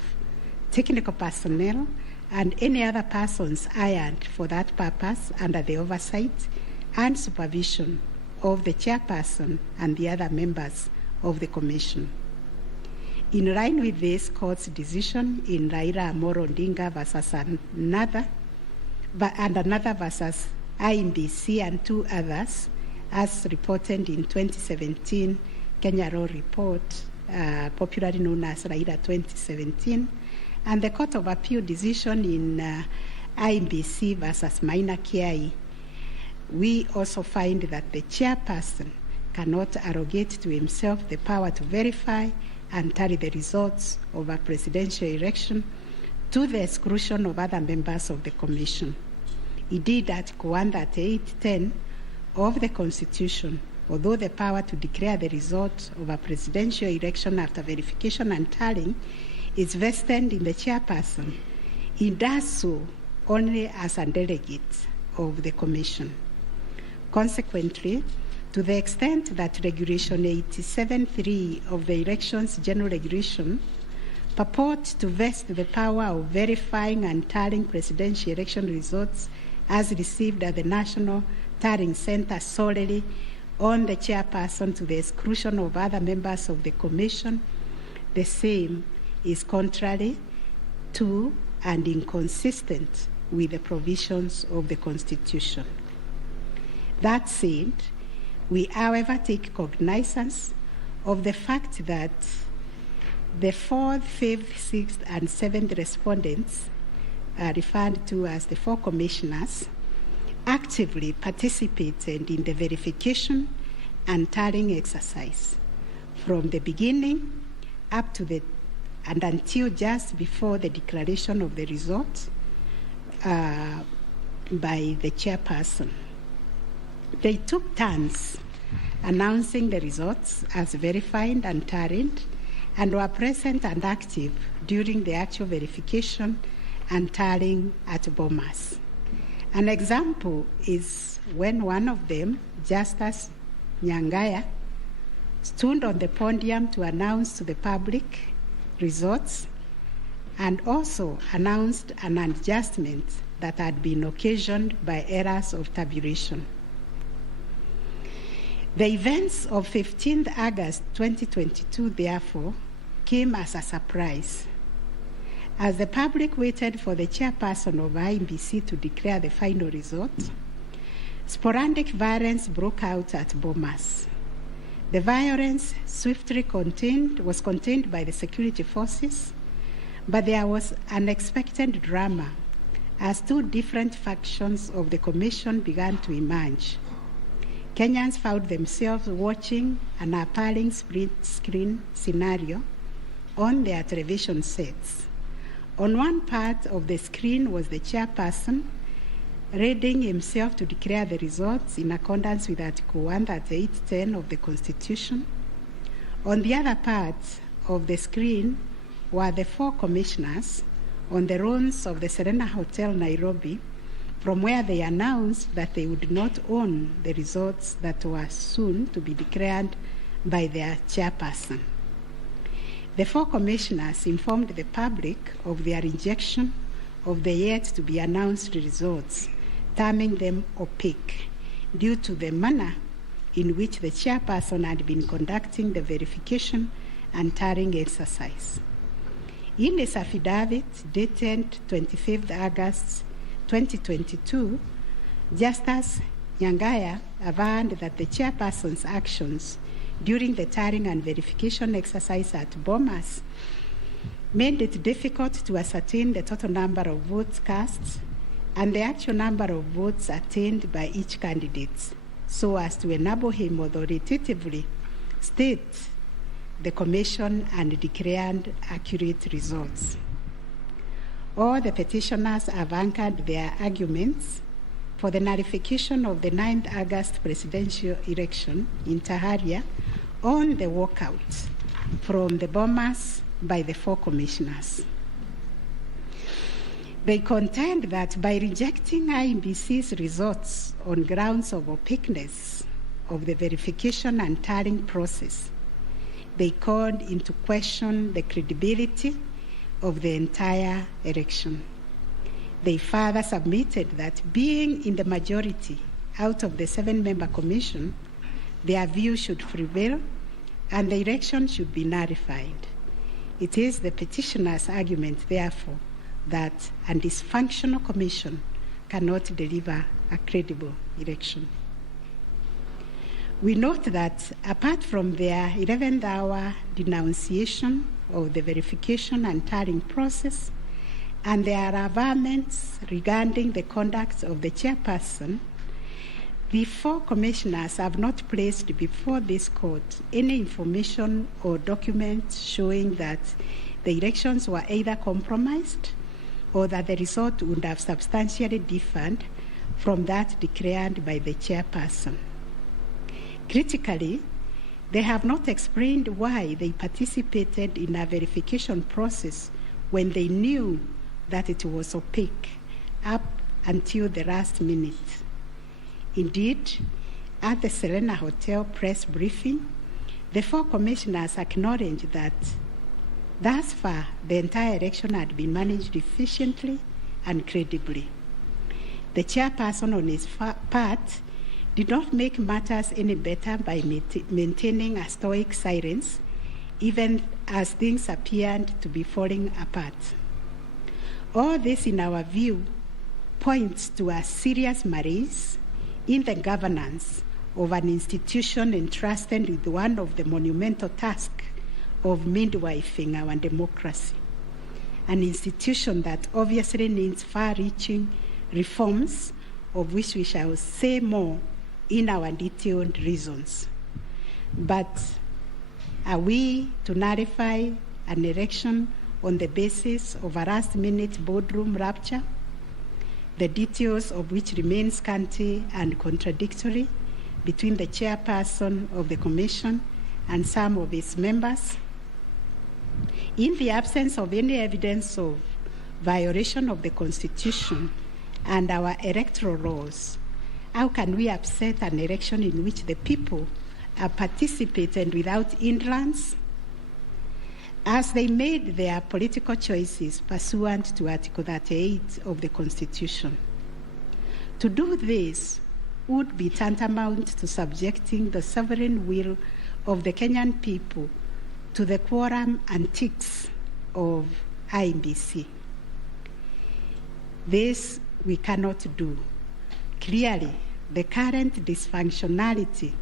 technical personnel, and any other persons hired for that purpose under the oversight and supervision of the chairperson and the other members of the Commission. In line with this court's decision in Raila Amolo Odinga versus another versus IEBC and 2 others, as reported in 2017 Kenya Law Report, popularly known as Raila 2017, and the Court of Appeal decision in IEBC versus Maina Kiai, we also find that the chairperson cannot arrogate to himself the power to verify and tally the results of a presidential election to the exclusion of other members of the Commission. Indeed, Article 138(10) of the Constitution, although the power to declare the result of a presidential election after verification and tallying is vested in the chairperson, he does so only as a delegate of the Commission. Consequently, to the extent that Regulation 87(3) of the Elections General Regulation purports to vest the power of verifying and tallying presidential election results as received at the National Tallying Center solely on the chairperson to the exclusion of other members of the Commission, the same is contrary to and inconsistent with the provisions of the Constitution. That said, we, however, take cognizance of the fact that the 4th, 5th, 6th, and 7th respondents, referred to as the 4 commissioners, actively participated in the verification and tallying exercise from the beginning up to and until just before the declaration of the result by the chairperson. They took turns announcing the results as verified and tallied and were present and active during the actual verification and tallying at Bomas. An example is when one of them, Justice Nyangaya, stood on the podium to announce to the public results and also announced an adjustment that had been occasioned by errors of tabulation. The events of 15th August 2022, therefore, came as a surprise. As the public waited for the chairperson of IEBC to declare the final result, sporadic violence broke out at Bomas. The violence swiftly was contained by the security forces, but there was unexpected drama as 2 different factions of the Commission began to emerge. Kenyans found themselves watching an appalling split-screen scenario on their television sets. On one part of the screen was the chairperson readying himself to declare the results in accordance with Article 138(10) of the Constitution. On the other part of the screen were the 4 commissioners on the runs of the Serena Hotel, Nairobi, from where they announced that they would not own the resorts that were soon to be declared by their chairperson. The 4 commissioners informed the public of their rejection of the yet-to-be-announced resorts, terming them opaque due to the manner in which the chairperson had been conducting the verification and tarring exercise. In his affidavit dated 25th August 2022, Justice Nyangaya averred that the chairperson's actions during the tarring and verification exercise at Bomas made it difficult to ascertain the total number of votes cast and the actual number of votes attained by each candidate, so as to enable him authoritatively state the commission and declared accurate results. All the petitioners have anchored their arguments for the nullification of the 9th August presidential election in Taharia on the walkout from the Bomas by the 4 commissioners. They contend that by rejecting IEBC's results on grounds of opaqueness of the verification and tallying process, they called into question the credibility of the entire election. They further submitted that being in the majority out of the 7-member commission, their view should prevail and the election should be nullified. It is the petitioner's argument, therefore, that a dysfunctional commission cannot deliver a credible election. We note that apart from their 11th hour denunciation of the verification and tallying process and their averments regarding the conduct of the chairperson, the 4 commissioners have not placed before this court any information or documents showing that the elections were either compromised or that the result would have substantially differed from that declared by the chairperson. Critically, they have not explained why they participated in a verification process when they knew that it was opaque up until the last minute. Indeed, at the Serena Hotel press briefing, the 4 commissioners acknowledged that thus far the entire election had been managed efficiently and credibly. The chairperson on his part did not make matters any better by maintaining a stoic silence, even as things appeared to be falling apart. All this, in our view, points to a serious malaise in the governance of an institution entrusted with one of the monumental tasks of midwifing our democracy, an institution that obviously needs far-reaching reforms, of which we shall say more in our detailed reasons. But are we to nullify an election on the basis of a last-minute boardroom rapture, the details of which remain scanty and contradictory between the chairperson of the commission and some of its members? In the absence of any evidence of violation of the Constitution and our electoral laws, how can we upset an election in which the people are participating without hindrance, as they made their political choices pursuant to Article 38 of the Constitution? To do this would be tantamount to subjecting the sovereign will of the Kenyan people to the quorum antics of IEBC. This we cannot do. Clearly, the current dysfunctionality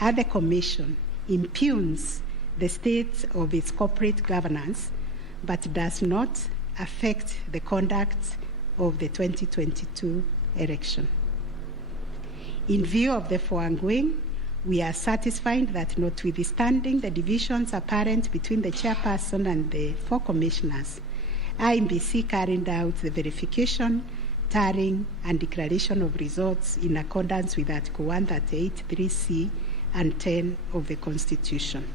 at the Commission impugns the state of its corporate governance, but does not affect the conduct of the 2022 election. In view of the foregoing, we are satisfied that notwithstanding the divisions apparent between the chairperson and the 4 commissioners, IEBC carried out the verification, tallying, and declaration of results in accordance with Article 138(3)(c) and 10 of the Constitution.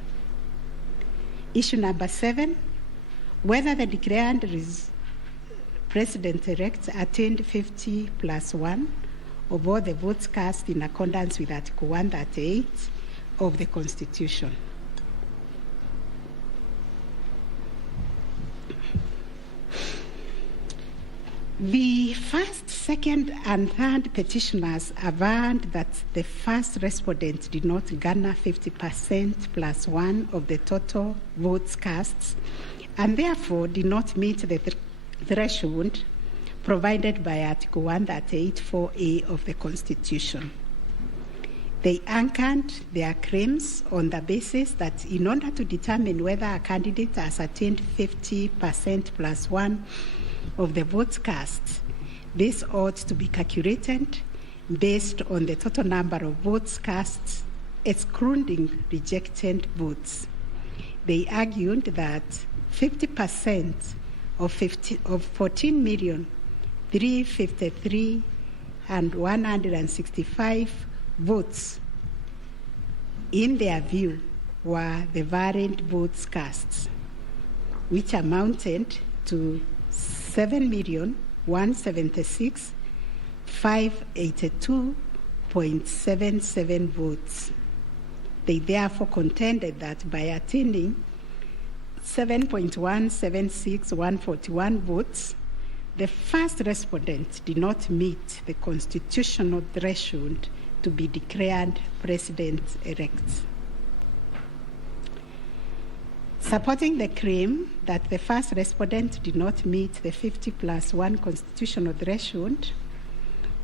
Issue number 7, whether the declared President-elect attained 50+1 of all the votes cast in accordance with Article 138 of the Constitution. The first, second, and third petitioners averred that the first respondent did not garner 50%+1 of the total votes cast, and therefore did not meet the threshold provided by Article 138(4)(a) of the Constitution. They anchored their claims on the basis that in order to determine whether a candidate has attained 50%+1 of the votes cast, this ought to be calculated based on the total number of votes cast, excluding rejected votes. They argued that 50% of 14,353,165 votes, in their view, were the valid votes cast, which amounted to 7,176,582.77 votes. They therefore contended that by attaining 7.176141 votes, the first respondent did not meet the constitutional threshold to be declared president-elect. Supporting the claim that the first respondent did not meet the 50+1 constitutional threshold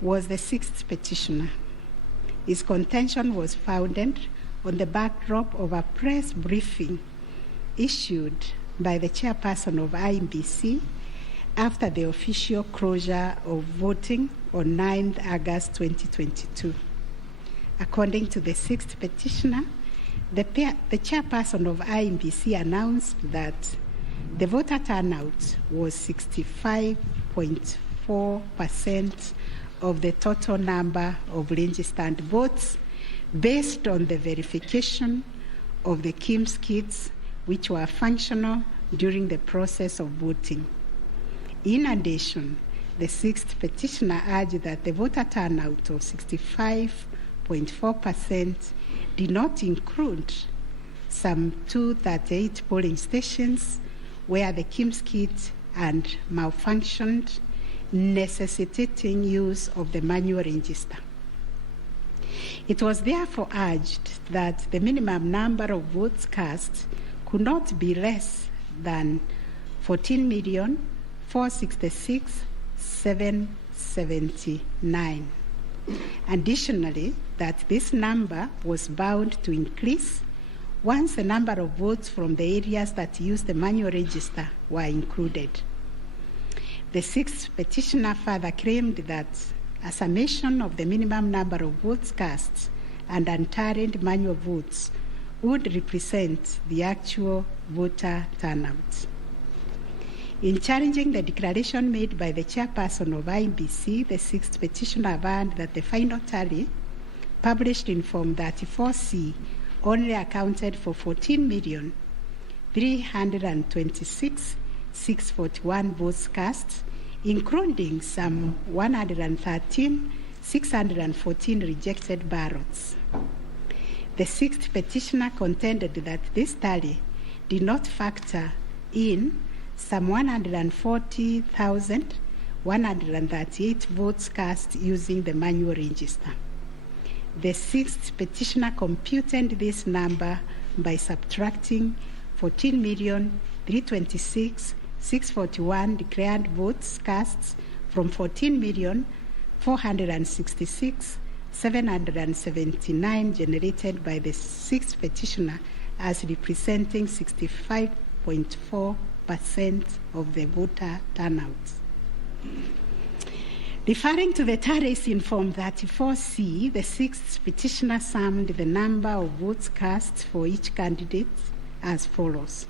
was the sixth petitioner. His contention was founded on the backdrop of a press briefing issued by the chairperson of IEBC after the official closure of voting on 9th August 2022. According to the sixth petitioner, the chairperson of IEBC announced that the voter turnout was 65.4% of the total number of registered votes based on the verification of the KIMS kits which were functional during the process of voting. In addition, the sixth petitioner urged that the voter turnout of 65.4% did not include some 238 polling stations where the KIMS kit had malfunctioned, necessitating use of the manual register. It was therefore urged that the minimum number of votes cast could not be less than 14,466,779. Additionally, that this number was bound to increase once the number of votes from the areas that used the manual register were included. The sixth petitioner further claimed that a summation of the minimum number of votes cast and untallied manual votes would represent the actual voter turnout. In challenging the declaration made by the chairperson of IEBC, the sixth petitioner averred that the final tally, published in Form 34C, only accounted for 14,326,641 votes cast, including some 113,614 rejected ballots. The sixth petitioner contended that this tally did not factor in some 140,138 votes cast using the manual register. The sixth petitioner computed this number by subtracting 14,326,641 declared votes cast from 14,466,779 generated by the sixth petitioner as representing 65.4% of the voter turnout. Referring to the tallies in Form 34C, the sixth petitioner summed the number of votes cast for each candidate as follows: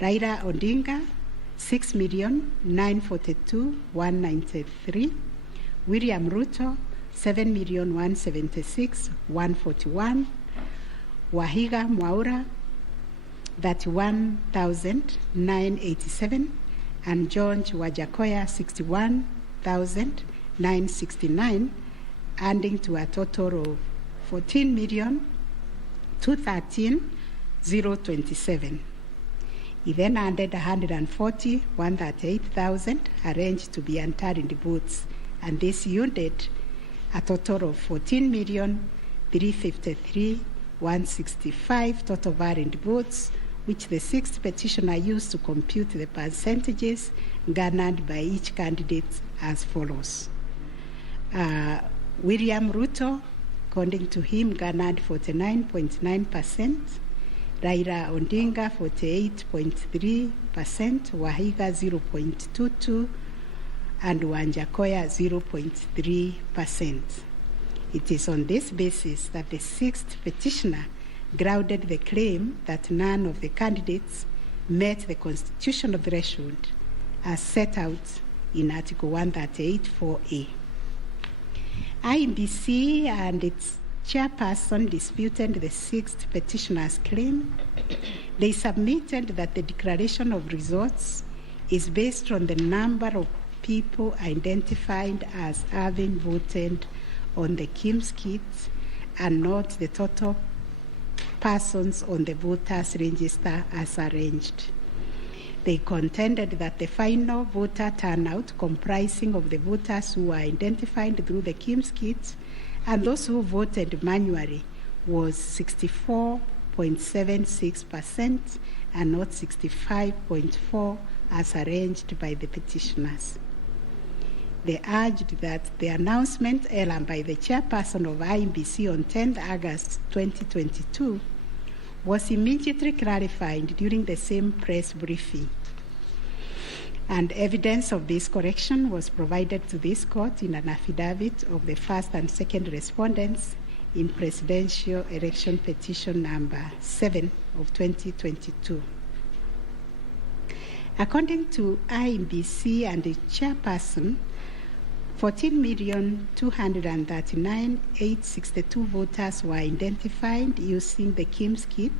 Raila Odinga, 6,942,193; William Ruto, 7,176,141; Wahiga Mwaura, 31,987, and George Wajakoya 61,969, adding to a total of 14,213,027. He then added 140,138,000 arranged to be entered votes, and this yielded a total of 14,353,165 total valid votes, which the sixth petitioner used to compute the percentages garnered by each candidate as follows. William Ruto, according to him, garnered 49.9%, Raila Odinga 48.3%, Wahiga 0.22%, and Wanjakoya 0.3%. It is on this basis that the sixth petitioner grounded the claim that none of the candidates met the constitutional threshold as set out in Article 138(4)(a). IEBC and its chairperson disputed the sixth petitioner's claim. They submitted that the declaration of results is based on the number of people identified as having voted on the KIMS kit and not the total persons on the voters register as arranged. They contended that the final voter turnout, comprising of the voters who were identified through the KIMS kit and those who voted manually, was 64.76% and not 65.4% as arranged by the petitioners. They urged that the announcement earlier by the chairperson of IEBC on 10th August 2022 was immediately clarified during the same press briefing. And evidence of this correction was provided to this court in an affidavit of the first and second respondents in Presidential Election Petition number 7 of 2022. According to IEBC and the chairperson, 14,239,862 voters were identified using the KIMS kit,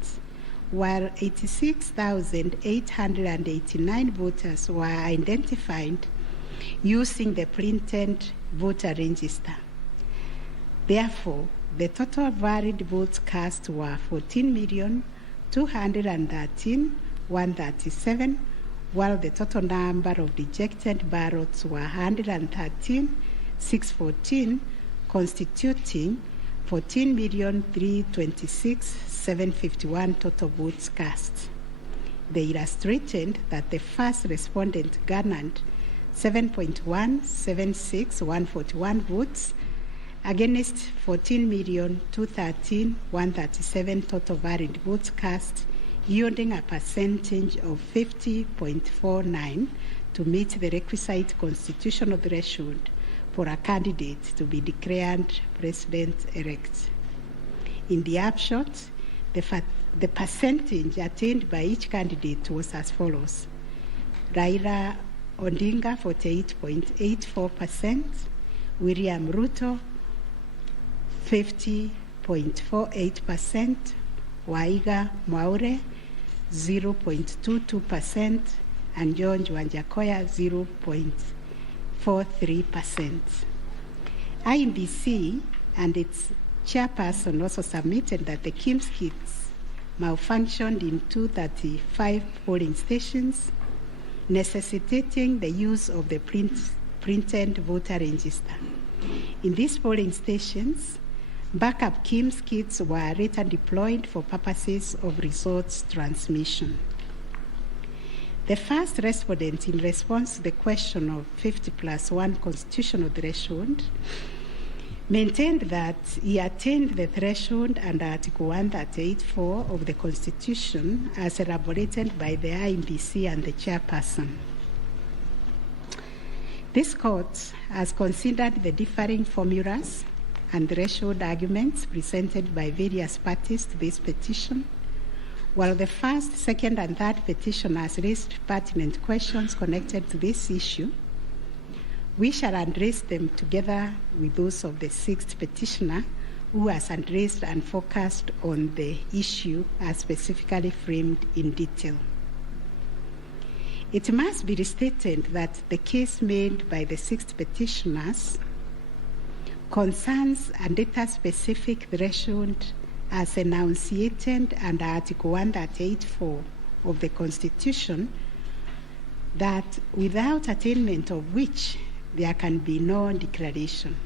while 86,889 voters were identified using the printed voter register. Therefore, the total valid votes cast were 14,213,137, while the total number of rejected ballots were 113,614, constituting 14,326,751 total votes cast. They illustrated that the first respondent garnered 7.176,141 votes against 14,213,137 total valid votes cast, yielding a percentage of 50.49 to meet the requisite constitutional threshold for a candidate to be declared president-elect. In the upshot, the percentage attained by each candidate was as follows: Raila Odinga 48.84%, William Ruto 50.48%, Waiga Mwaure 0.22%, and George Wanjakoya 0.43%. IEBC and its chairperson also submitted that the KIMS kits malfunctioned in 235 polling stations, necessitating the use of the printed voter register. In these polling stations, backup KIMS kits were later deployed for purposes of results transmission. The first respondent, in response to the question of 50+1 constitutional threshold, maintained that he attained the threshold under Article 138(4) of the Constitution as elaborated by the IEBC and the chairperson. This court has considered the differing formulas and threshold arguments presented by various parties to this petition, while the first, second, and third petitioners raised pertinent questions connected to this issue. We shall address them together with those of the sixth petitioner who has addressed and focused on the issue as specifically framed in detail. It must be restated that the case made by the 6 petitioners concerns a data-specific threshold as enunciated under Article 138(4) of the Constitution, that without attainment of which there can be no declaration.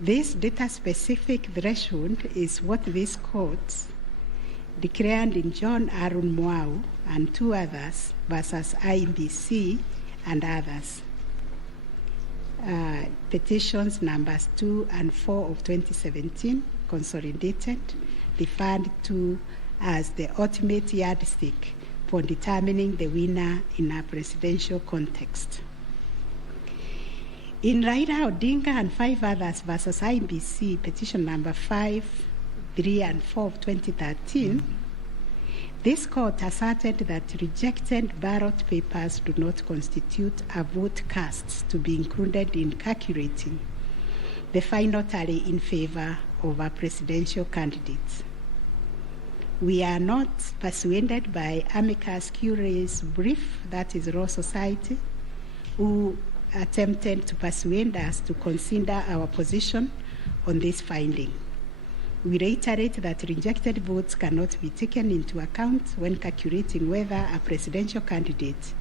This data-specific threshold is what these courts declared in John Arun Mwau and 2 others versus IBC and others. Petitions numbers 2 and 4 of 2017, consolidated, referred to as the ultimate yardstick for determining the winner in a presidential context. In Raila Odinga and 5 others versus IBC, petition number 5, 3, and 4 of 2013, this court asserted that rejected ballot papers do not constitute a vote cast to be included in calculating the final tally in favor of a presidential candidate. We are not persuaded by amicus curiae's brief, that is Law Society, who attempted to persuade us to consider our position on this finding. We reiterate that rejected votes cannot be taken into account when calculating whether a presidential candidate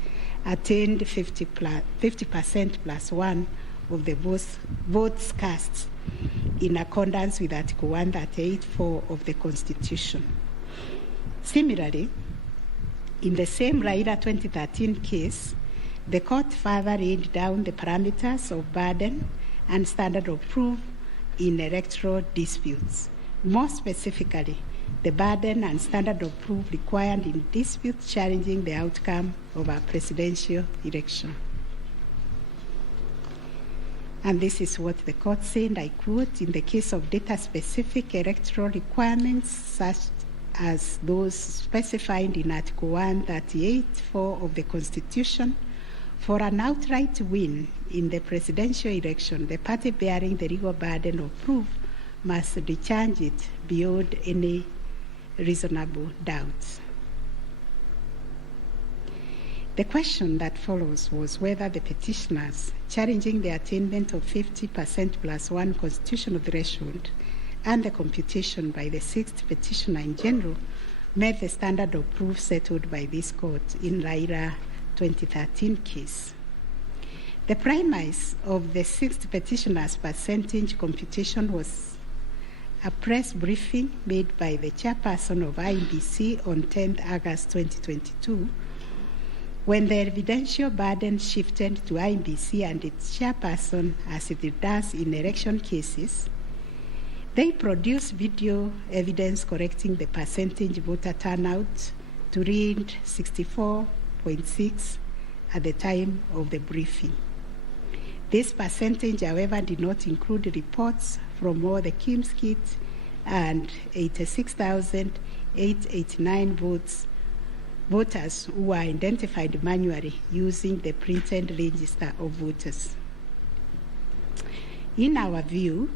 attained 50% plus 1 of the votes cast in accordance with Article 138(4) of the Constitution. Similarly, in the same Raila 2013 case, the court further laid down the parameters of burden and standard of proof in electoral disputes. More specifically, the burden and standard of proof required in disputes challenging the outcome of a presidential election. And this is what the court said, I quote, in the case of data-specific electoral requirements such as those specified in Article 138(4) of the Constitution, for an outright win in the presidential election, the party bearing the legal burden of proof must discharge it beyond any reasonable doubt. The question that follows was whether the petitioners challenging the attainment of 50% plus 1 constitutional threshold and the computation by the 6th petitioner in general met the standard of proof settled by this court in Raila 2013 case. The premise of the 6th petitioner's percentage computation was a press briefing made by the chairperson of IBC on 10th August 2022, when the evidential burden shifted to IBC and its chairperson, as it does in election cases. They produced video evidence correcting the percentage voter turnout to read 64.6 at the time of the briefing. This percentage, however, did not include reports from all the Kim's kits and 86,889 voters who were identified manually using the printed register of voters. In our view,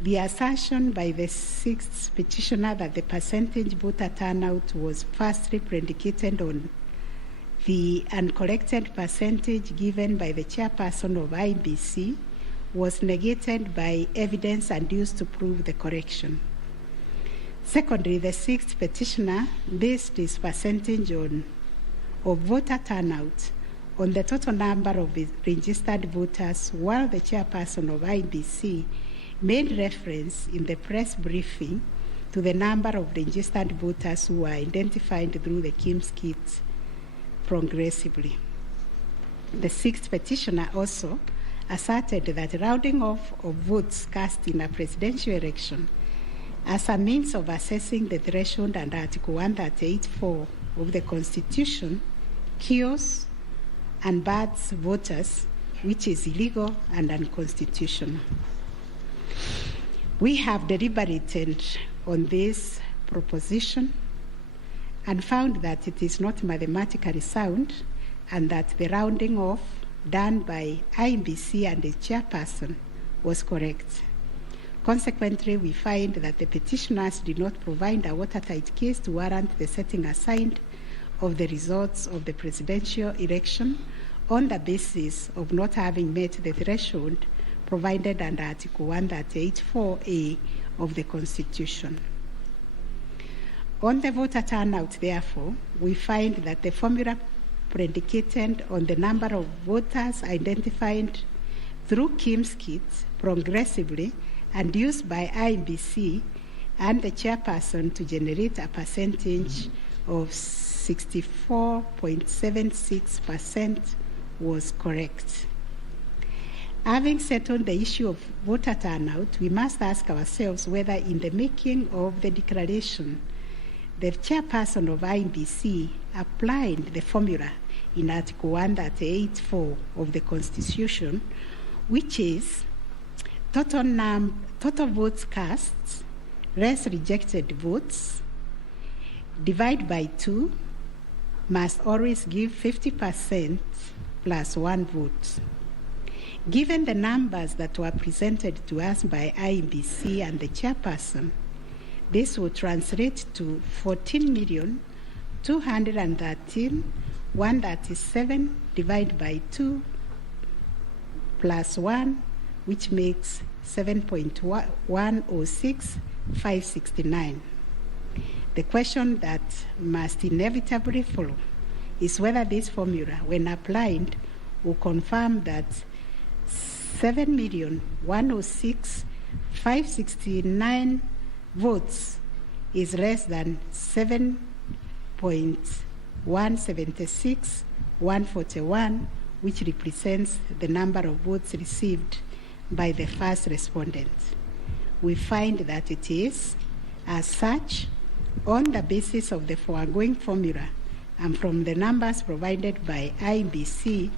the assertion by the 6th petitioner that the percentage voter turnout was firstly predicated on the uncorrected percentage given by the chairperson of IBC was negated by evidence adduced to prove the correction. Secondly, the 6th petitioner based his percentage of voter turnout on the total number of registered voters, while the chairperson of IBC made reference in the press briefing to the number of registered voters who were identified through the Kim's kits progressively. The 6th petitioner also asserted that rounding off of votes cast in a presidential election as a means of assessing the threshold under Article 138(4) of the Constitution kills and bars voters, which is illegal and unconstitutional. We have deliberated on this proposition and found that it is not mathematically sound and that the rounding off done by IBC and the chairperson was correct. Consequently, we find that the petitioners did not provide a watertight case to warrant the setting aside of the results of the presidential election on the basis of not having met the threshold provided under Article 138(4)(a) of the Constitution. On the voter turnout, therefore, we find that the formula predicated on the number of voters identified through KIMS kits progressively and used by IEBC and the chairperson to generate a percentage of 64.76% was correct. Having settled the issue of voter turnout, we must ask ourselves whether in the making of the declaration, the chairperson of IEBC applied the formula in Article 138(4) of the Constitution, which is total votes cast less rejected votes divide by 2 must always give 50% plus 1 vote. Given the numbers that were presented to us by IEBC and the chairperson, this will translate to 14,213,137 divided by 2 plus 1, which makes 7.106569. The question that must inevitably follow is whether this formula, when applied, will confirm that 7,106,569 votes is less than 7.176,141, which represents the number of votes received by the first respondent. We find that it is, as such, on the basis of the foregoing formula and from the numbers provided by IEBC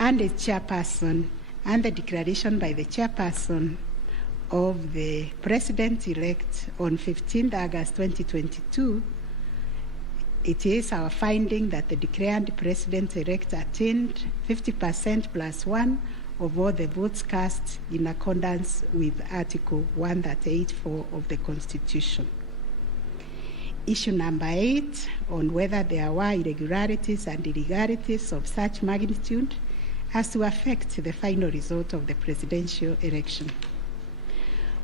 and the chairperson and the declaration by the chairperson of the president-elect on 15th August 2022, it is our finding that the declared president-elect attained 50% plus 1 of all the votes cast in accordance with Article 138(4) of the Constitution. Issue number 8, on whether there were irregularities and illegalities of such magnitude as to affect the final result of the presidential election.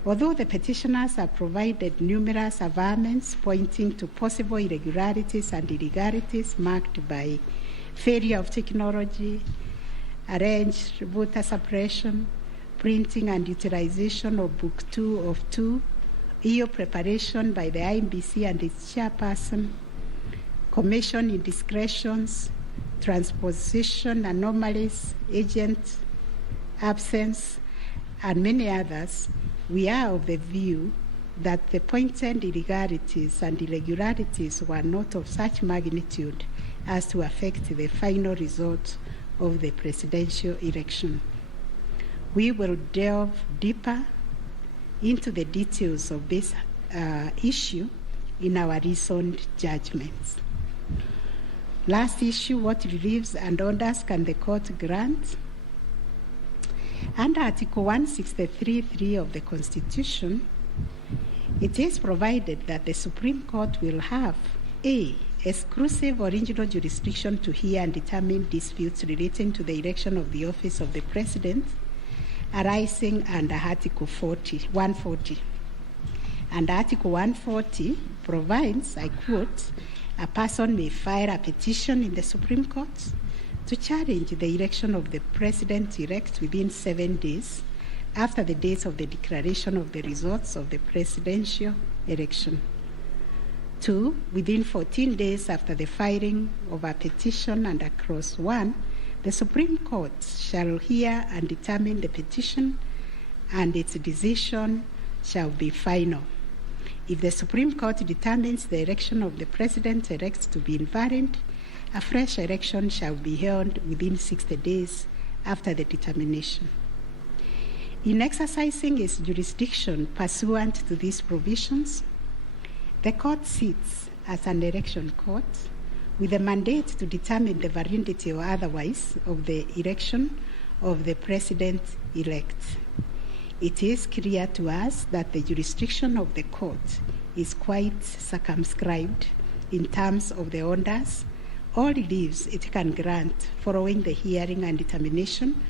Although the petitioners have provided numerous averments pointing to possible irregularities and illegalities marked by failure of technology, arranged voter suppression, printing and utilization of Book 2 of 2, EU preparation by the IEBC and its chairperson, commission indiscretions, transposition anomalies, agent absence, and many others, we are of the view that the pointed illegalities and irregularities were not of such magnitude as to affect the final result of the presidential election. We will delve deeper into the details of this issue in our recent judgments. Last issue, what reliefs and orders can the court grant? Under Article 163(3) of the Constitution, it is provided that the Supreme Court will have A, exclusive original jurisdiction to hear and determine disputes relating to the election of the office of the President arising under Article 140. And Article 140 provides, I quote, a person may file a petition in the Supreme Court to challenge the election of the President-elect within 7 days after the date of the declaration of the results of the presidential election. 2, within 14 days after the filing of a petition under Clause 1, the Supreme Court shall hear and determine the petition, and its decision shall be final. If the Supreme Court determines the election of the President-elect to be invalid, a fresh election shall be held within 60 days after the determination. In exercising its jurisdiction pursuant to these provisions, the court sits as an election court with a mandate to determine the validity or otherwise of the election of the President-elect. it is clear to us that the jurisdiction of the court is quite circumscribed in terms of the orders or reliefs it can grant following the hearing and determination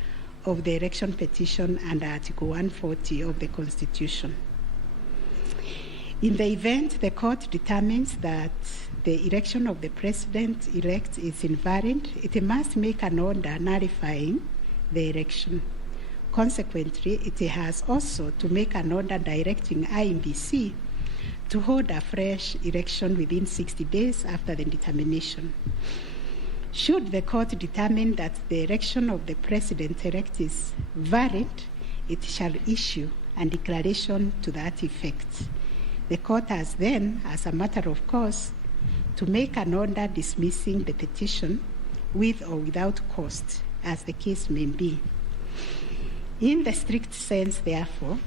of the election petition under Article 140 of the Constitution. In the event the court determines that the election of the president-elect is invalid, it must make an order nullifying the election. Consequently, it has also to make an order directing IEBC to hold a fresh election within 60 days after the determination. Should the court determine that the election of the president-elect is valid, it shall issue a declaration to that effect. The court has then, as a matter of course, to make an order dismissing the petition with or without cost, as the case may be. In the strict sense, therefore,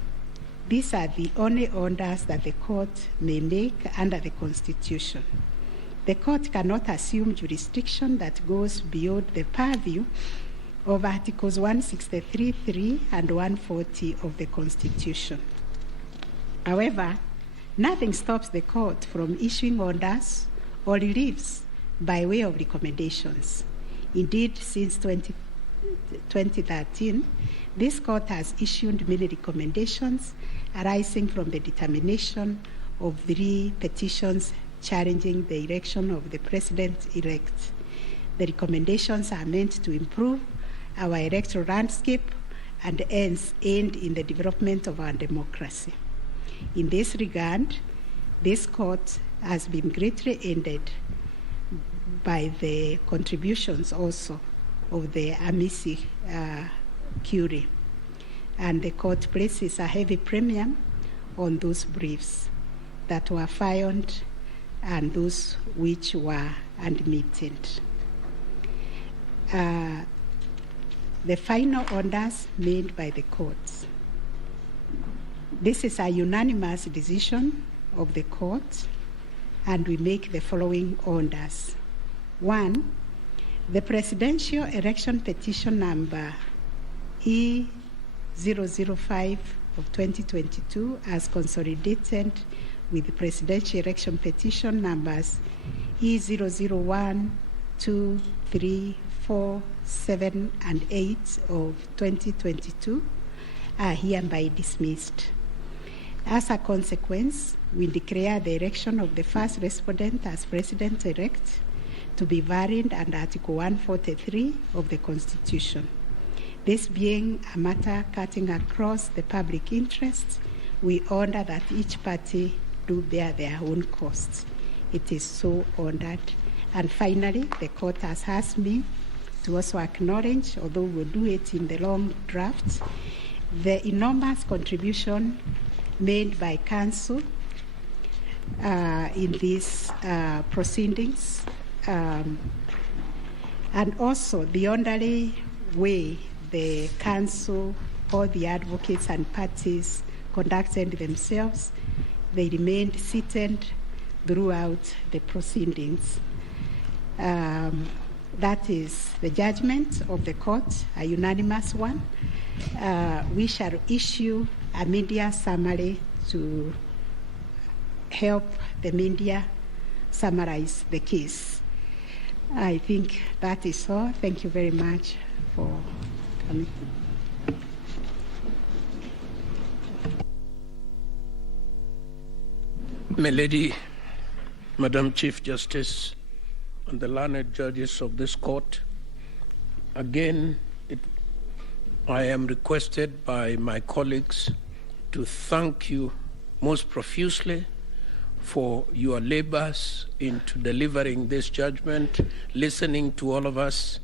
these are the only orders that the court may make under the Constitution. The court cannot assume jurisdiction that goes beyond the purview of Articles 163(3) and 140 of the Constitution. However, nothing stops the court from issuing orders or reliefs by way of recommendations. Indeed, since 2013, this court has issued many recommendations arising from the determination of 3 petitions challenging the election of the president-elect. The recommendations are meant to improve our electoral landscape and hence aid in the development of our democracy. In this regard, this court has been greatly aided by the contributions also of the amici curiae, and the court places a heavy premium on those briefs that were filed and those which were admitted. The final orders made by the courts. This is a unanimous decision of the court, and we make the following orders. 1, the presidential election petition number E005 of 2022 as consolidated with the presidential election petition numbers E001, 2, 3, 4, 7, and 8 of 2022 are hereby dismissed. As a consequence, we declare the election of the first respondent as president-elect to be valid under Article 143 of the Constitution. This being a matter cutting across the public interest, we order that each party do bear their own costs. It is so ordered. And finally, the court has asked me to also acknowledge, although we'll do it in the long draft, the enormous contribution made by counsel in these proceedings, and also the orderly way the counsel, all the advocates and parties conducted themselves. They remained seated throughout the proceedings. That is the judgment of the court, a unanimous one. We shall issue a media summary to help the media summarize the case. I think that is all. Thank you very much for coming. My Lady, Madam Chief Justice, and the learned judges of this court, again, I am requested by my colleagues to thank you most profusely for your labors into delivering this judgment, listening to all of us,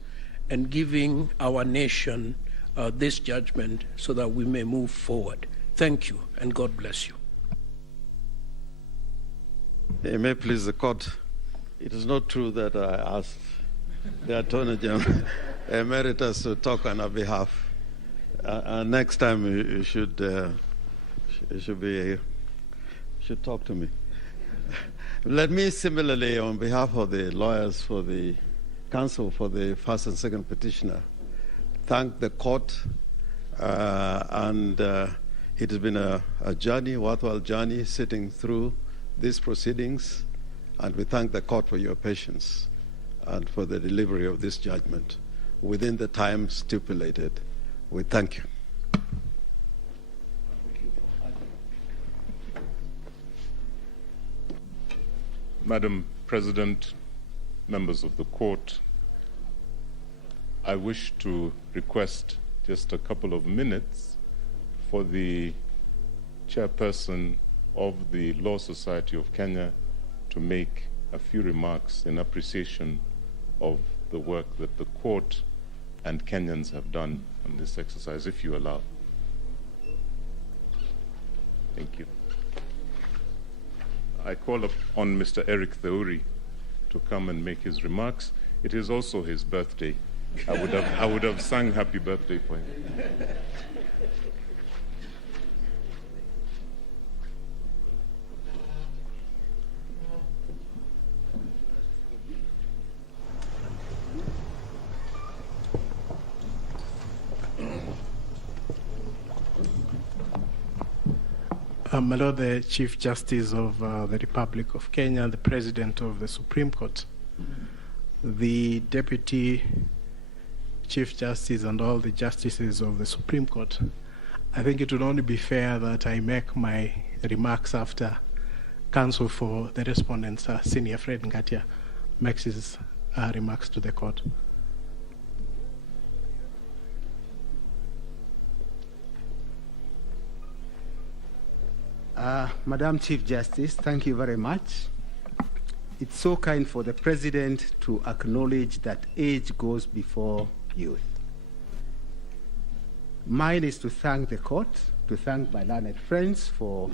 and giving our nation this judgment so that we may move forward. Thank you, and God bless you. It may please the court. It is not true that I asked the Attorney General Emeritus to talk on our behalf. Next time you should talk to me. Let me similarly, on behalf of the lawyers for the counsel for the first and second petitioner, thank the court and It has been a journey, worthwhile journey, sitting through these proceedings, and we thank the court for your patience and for the delivery of this judgment within the time stipulated. We thank you. Madam President, members of the court, I wish to request just a couple of minutes for the chairperson of the Law Society of Kenya to make a few remarks in appreciation of the work that the court and Kenyans have done on this exercise, if you allow. Thank you. I call upon Mr. Eric Theuri to come and make his remarks. It is also his birthday. I would have sung happy birthday for him. My Lord, the Chief Justice of the Republic of Kenya, the President of the Supreme Court, the Deputy Chief Justice and all the Justices of the Supreme Court, I think it would only be fair that I make my remarks after Counsel for the Respondents, Senior Fred Ngatia, makes his remarks to the court. Madam Chief Justice, thank you very much. It's so kind for the President to acknowledge that age goes before youth. Mine is to thank the court, to thank my learned friends for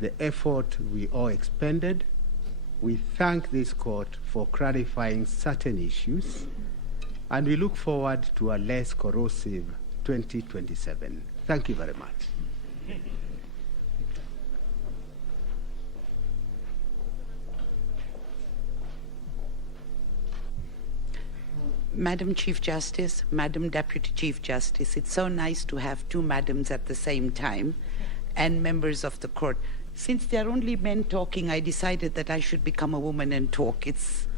the effort we all expended. We thank this court for clarifying certain issues, and we look forward to a less corrosive 2027. Thank you very much. Madam Chief Justice, Madam Deputy Chief Justice, it's so nice to have two madams at the same time, and members of the court. Since there are only men talking, I decided that I should become a woman and talk. It's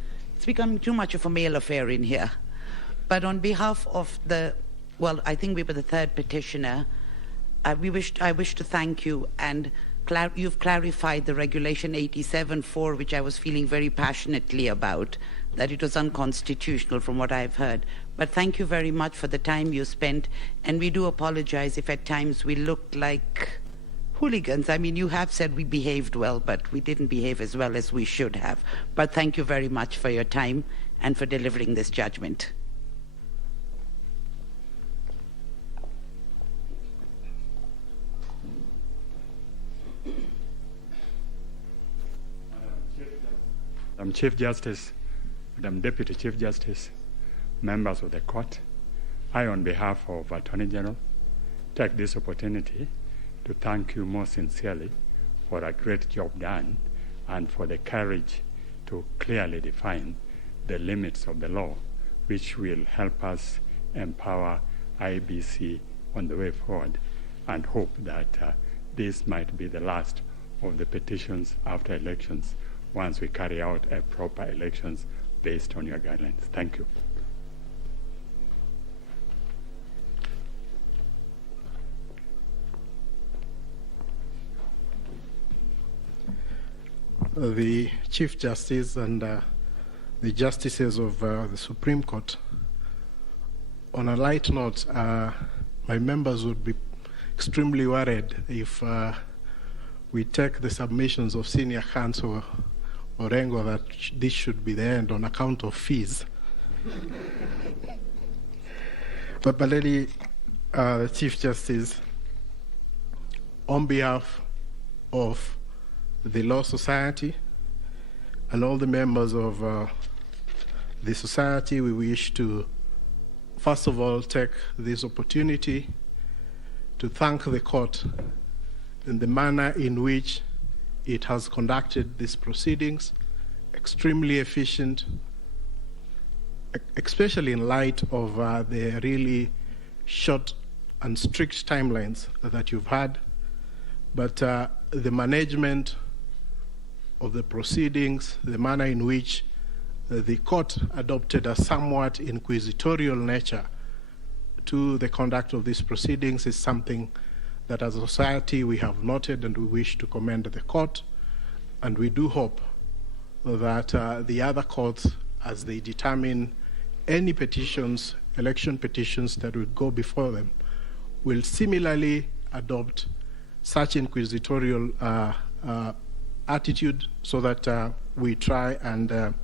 become too much of a male affair in here. But on behalf of I think we were the third petitioner, I wish to thank you, and you've clarified the Regulation 87.4, which I was feeling very passionately about, that it was unconstitutional from what I've heard. But thank you very much for the time you spent, and we do apologize if at times we looked like hooligans. I mean, you have said we behaved well, but we didn't behave as well as we should have. But thank you very much for your time and for delivering this judgment. Madam Chief Justice, Madam Deputy Chief Justice, members of the court, I, on behalf of Attorney General, take this opportunity to thank you most sincerely for a great job done and for the courage to clearly define the limits of the law, which will help us empower IBC on the way forward, and hope that this might be the last of the petitions after elections once we carry out a proper elections based on your guidelines. Thank you. The Chief Justice and the Justices of the Supreme Court, on a light note, my members would be extremely worried if we take the submissions of Senior Counsel Orengo that this should be the end on account of fees. But Baleli, the Chief Justice, on behalf of the Law Society and all the members of the society, we wish to, first of all, take this opportunity to thank the court in the manner in which it has conducted these proceedings, extremely efficient, especially in light of the really short and strict timelines that you've had, but the management of the proceedings, the manner in which the court adopted a somewhat inquisitorial nature to the conduct of these proceedings is something that as a society we have noted, and we wish to commend the court, and we do hope that the other courts, as they determine any petitions, election petitions that will go before them, will similarly adopt such inquisitorial attitude, so that we try and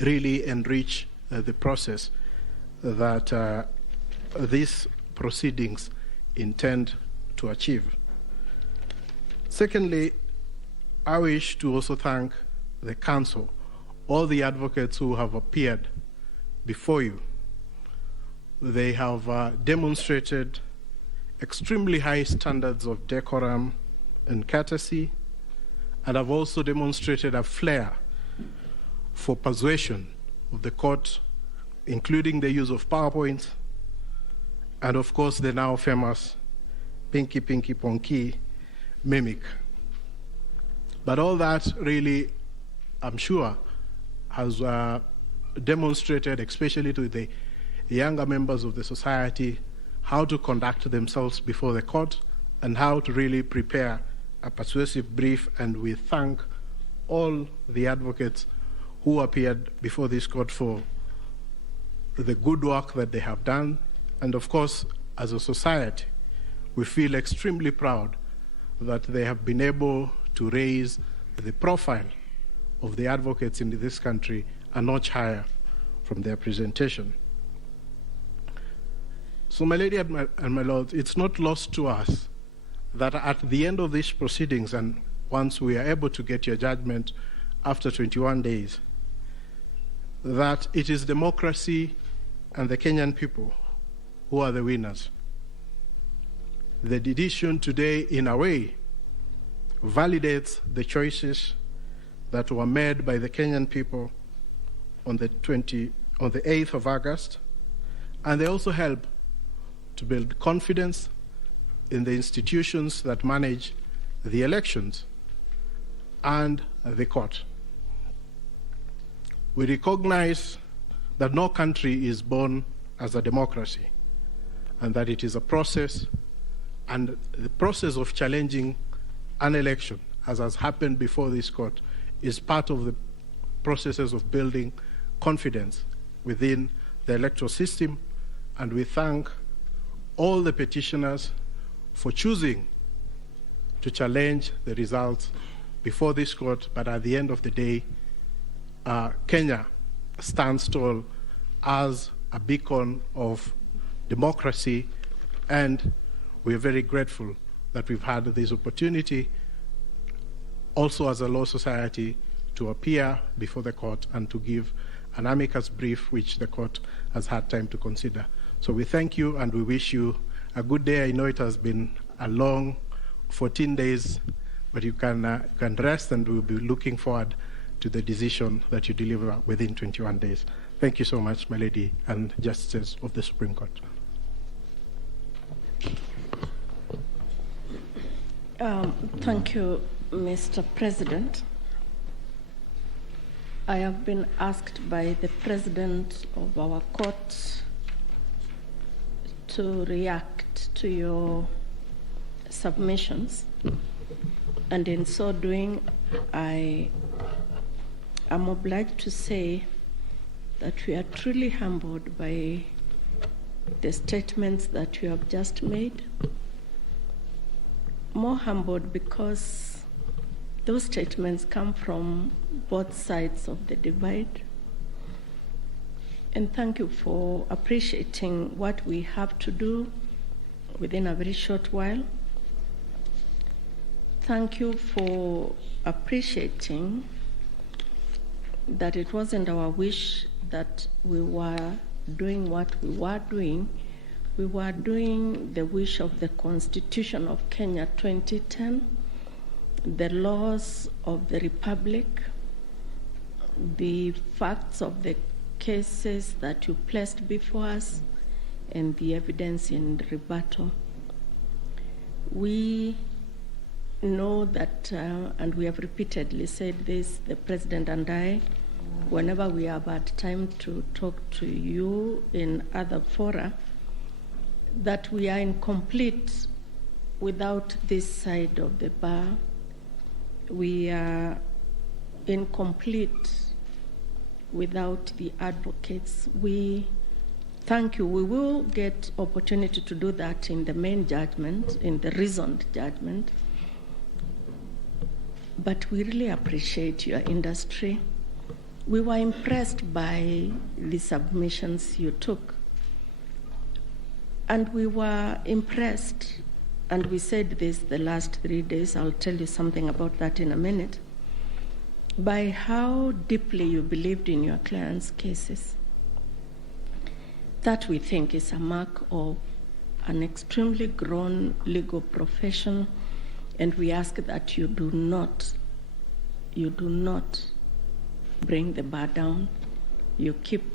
really enrich the process that these proceedings intend to achieve. Secondly, I wish to also thank the council, all the advocates who have appeared before you. They have demonstrated extremely high standards of decorum and courtesy, and have also demonstrated a flair for persuasion of the court, including the use of PowerPoints, and of course the now famous Pinky Pinky Ponky mimic. But all that really, I'm sure, has demonstrated, especially to the younger members of the society, how to conduct themselves before the court and how to really prepare a persuasive brief. And we thank all the advocates who appeared before this court for the good work that they have done. And of course, as a society, we feel extremely proud that they have been able to raise the profile of the advocates in this country a notch higher from their presentation. So, my lady and my lord, it's not lost to us that at the end of these proceedings, and once we are able to get your judgment after 21 days, that it is democracy and the Kenyan people who are the winners. The decision today, in a way, validates the choices that were made by the Kenyan people on the 8th of August, and they also help to build confidence in the institutions that manage the elections and the court. We recognize that no country is born as a democracy, and that it is a process, and the process of challenging an election, as has happened before this court, is part of the processes of building confidence within the electoral system. And we thank all the petitioners for choosing to challenge the results before this court. But at the end of the day, Kenya stands tall as a beacon of democracy, and we are very grateful that we've had this opportunity also as a law society to appear before the court and to give an amicus brief which the court has had time to consider. So we thank you and we wish you a good day. I know it has been a long 14 days, but you can rest, and we'll be looking forward to the decision that you deliver within 21 days. Thank you so much, my lady and justices of the Supreme Court. Thank you, Mr. President. I have been asked by the President of our court to react to your submissions, and in so doing, I am obliged to say that we are truly humbled by the statements that you have just made. More humbled because those statements come from both sides of the divide. And thank you for appreciating what we have to do within a very short while. Thank you for appreciating that it wasn't our wish that we were doing what we were doing. We were doing the wish of the Constitution of Kenya 2010, the laws of the Republic, the facts of the cases that you placed before us, and the evidence in rebuttal. We know that, and we have repeatedly said this, the President and I, whenever we have had time to talk to you in other fora, that we are incomplete without this side of the bar. We are incomplete without the advocates. We thank you. We will get opportunity to do that in the main judgment, in the reasoned judgment. But we really appreciate your industry. We were impressed by the submissions you took. And we were impressed, and we said this the last 3 days, I'll tell you something about that in a minute, by how deeply you believed in your clients' cases. That we think is a mark of an extremely grown legal profession, and we ask that you do not bring the bar down. You keep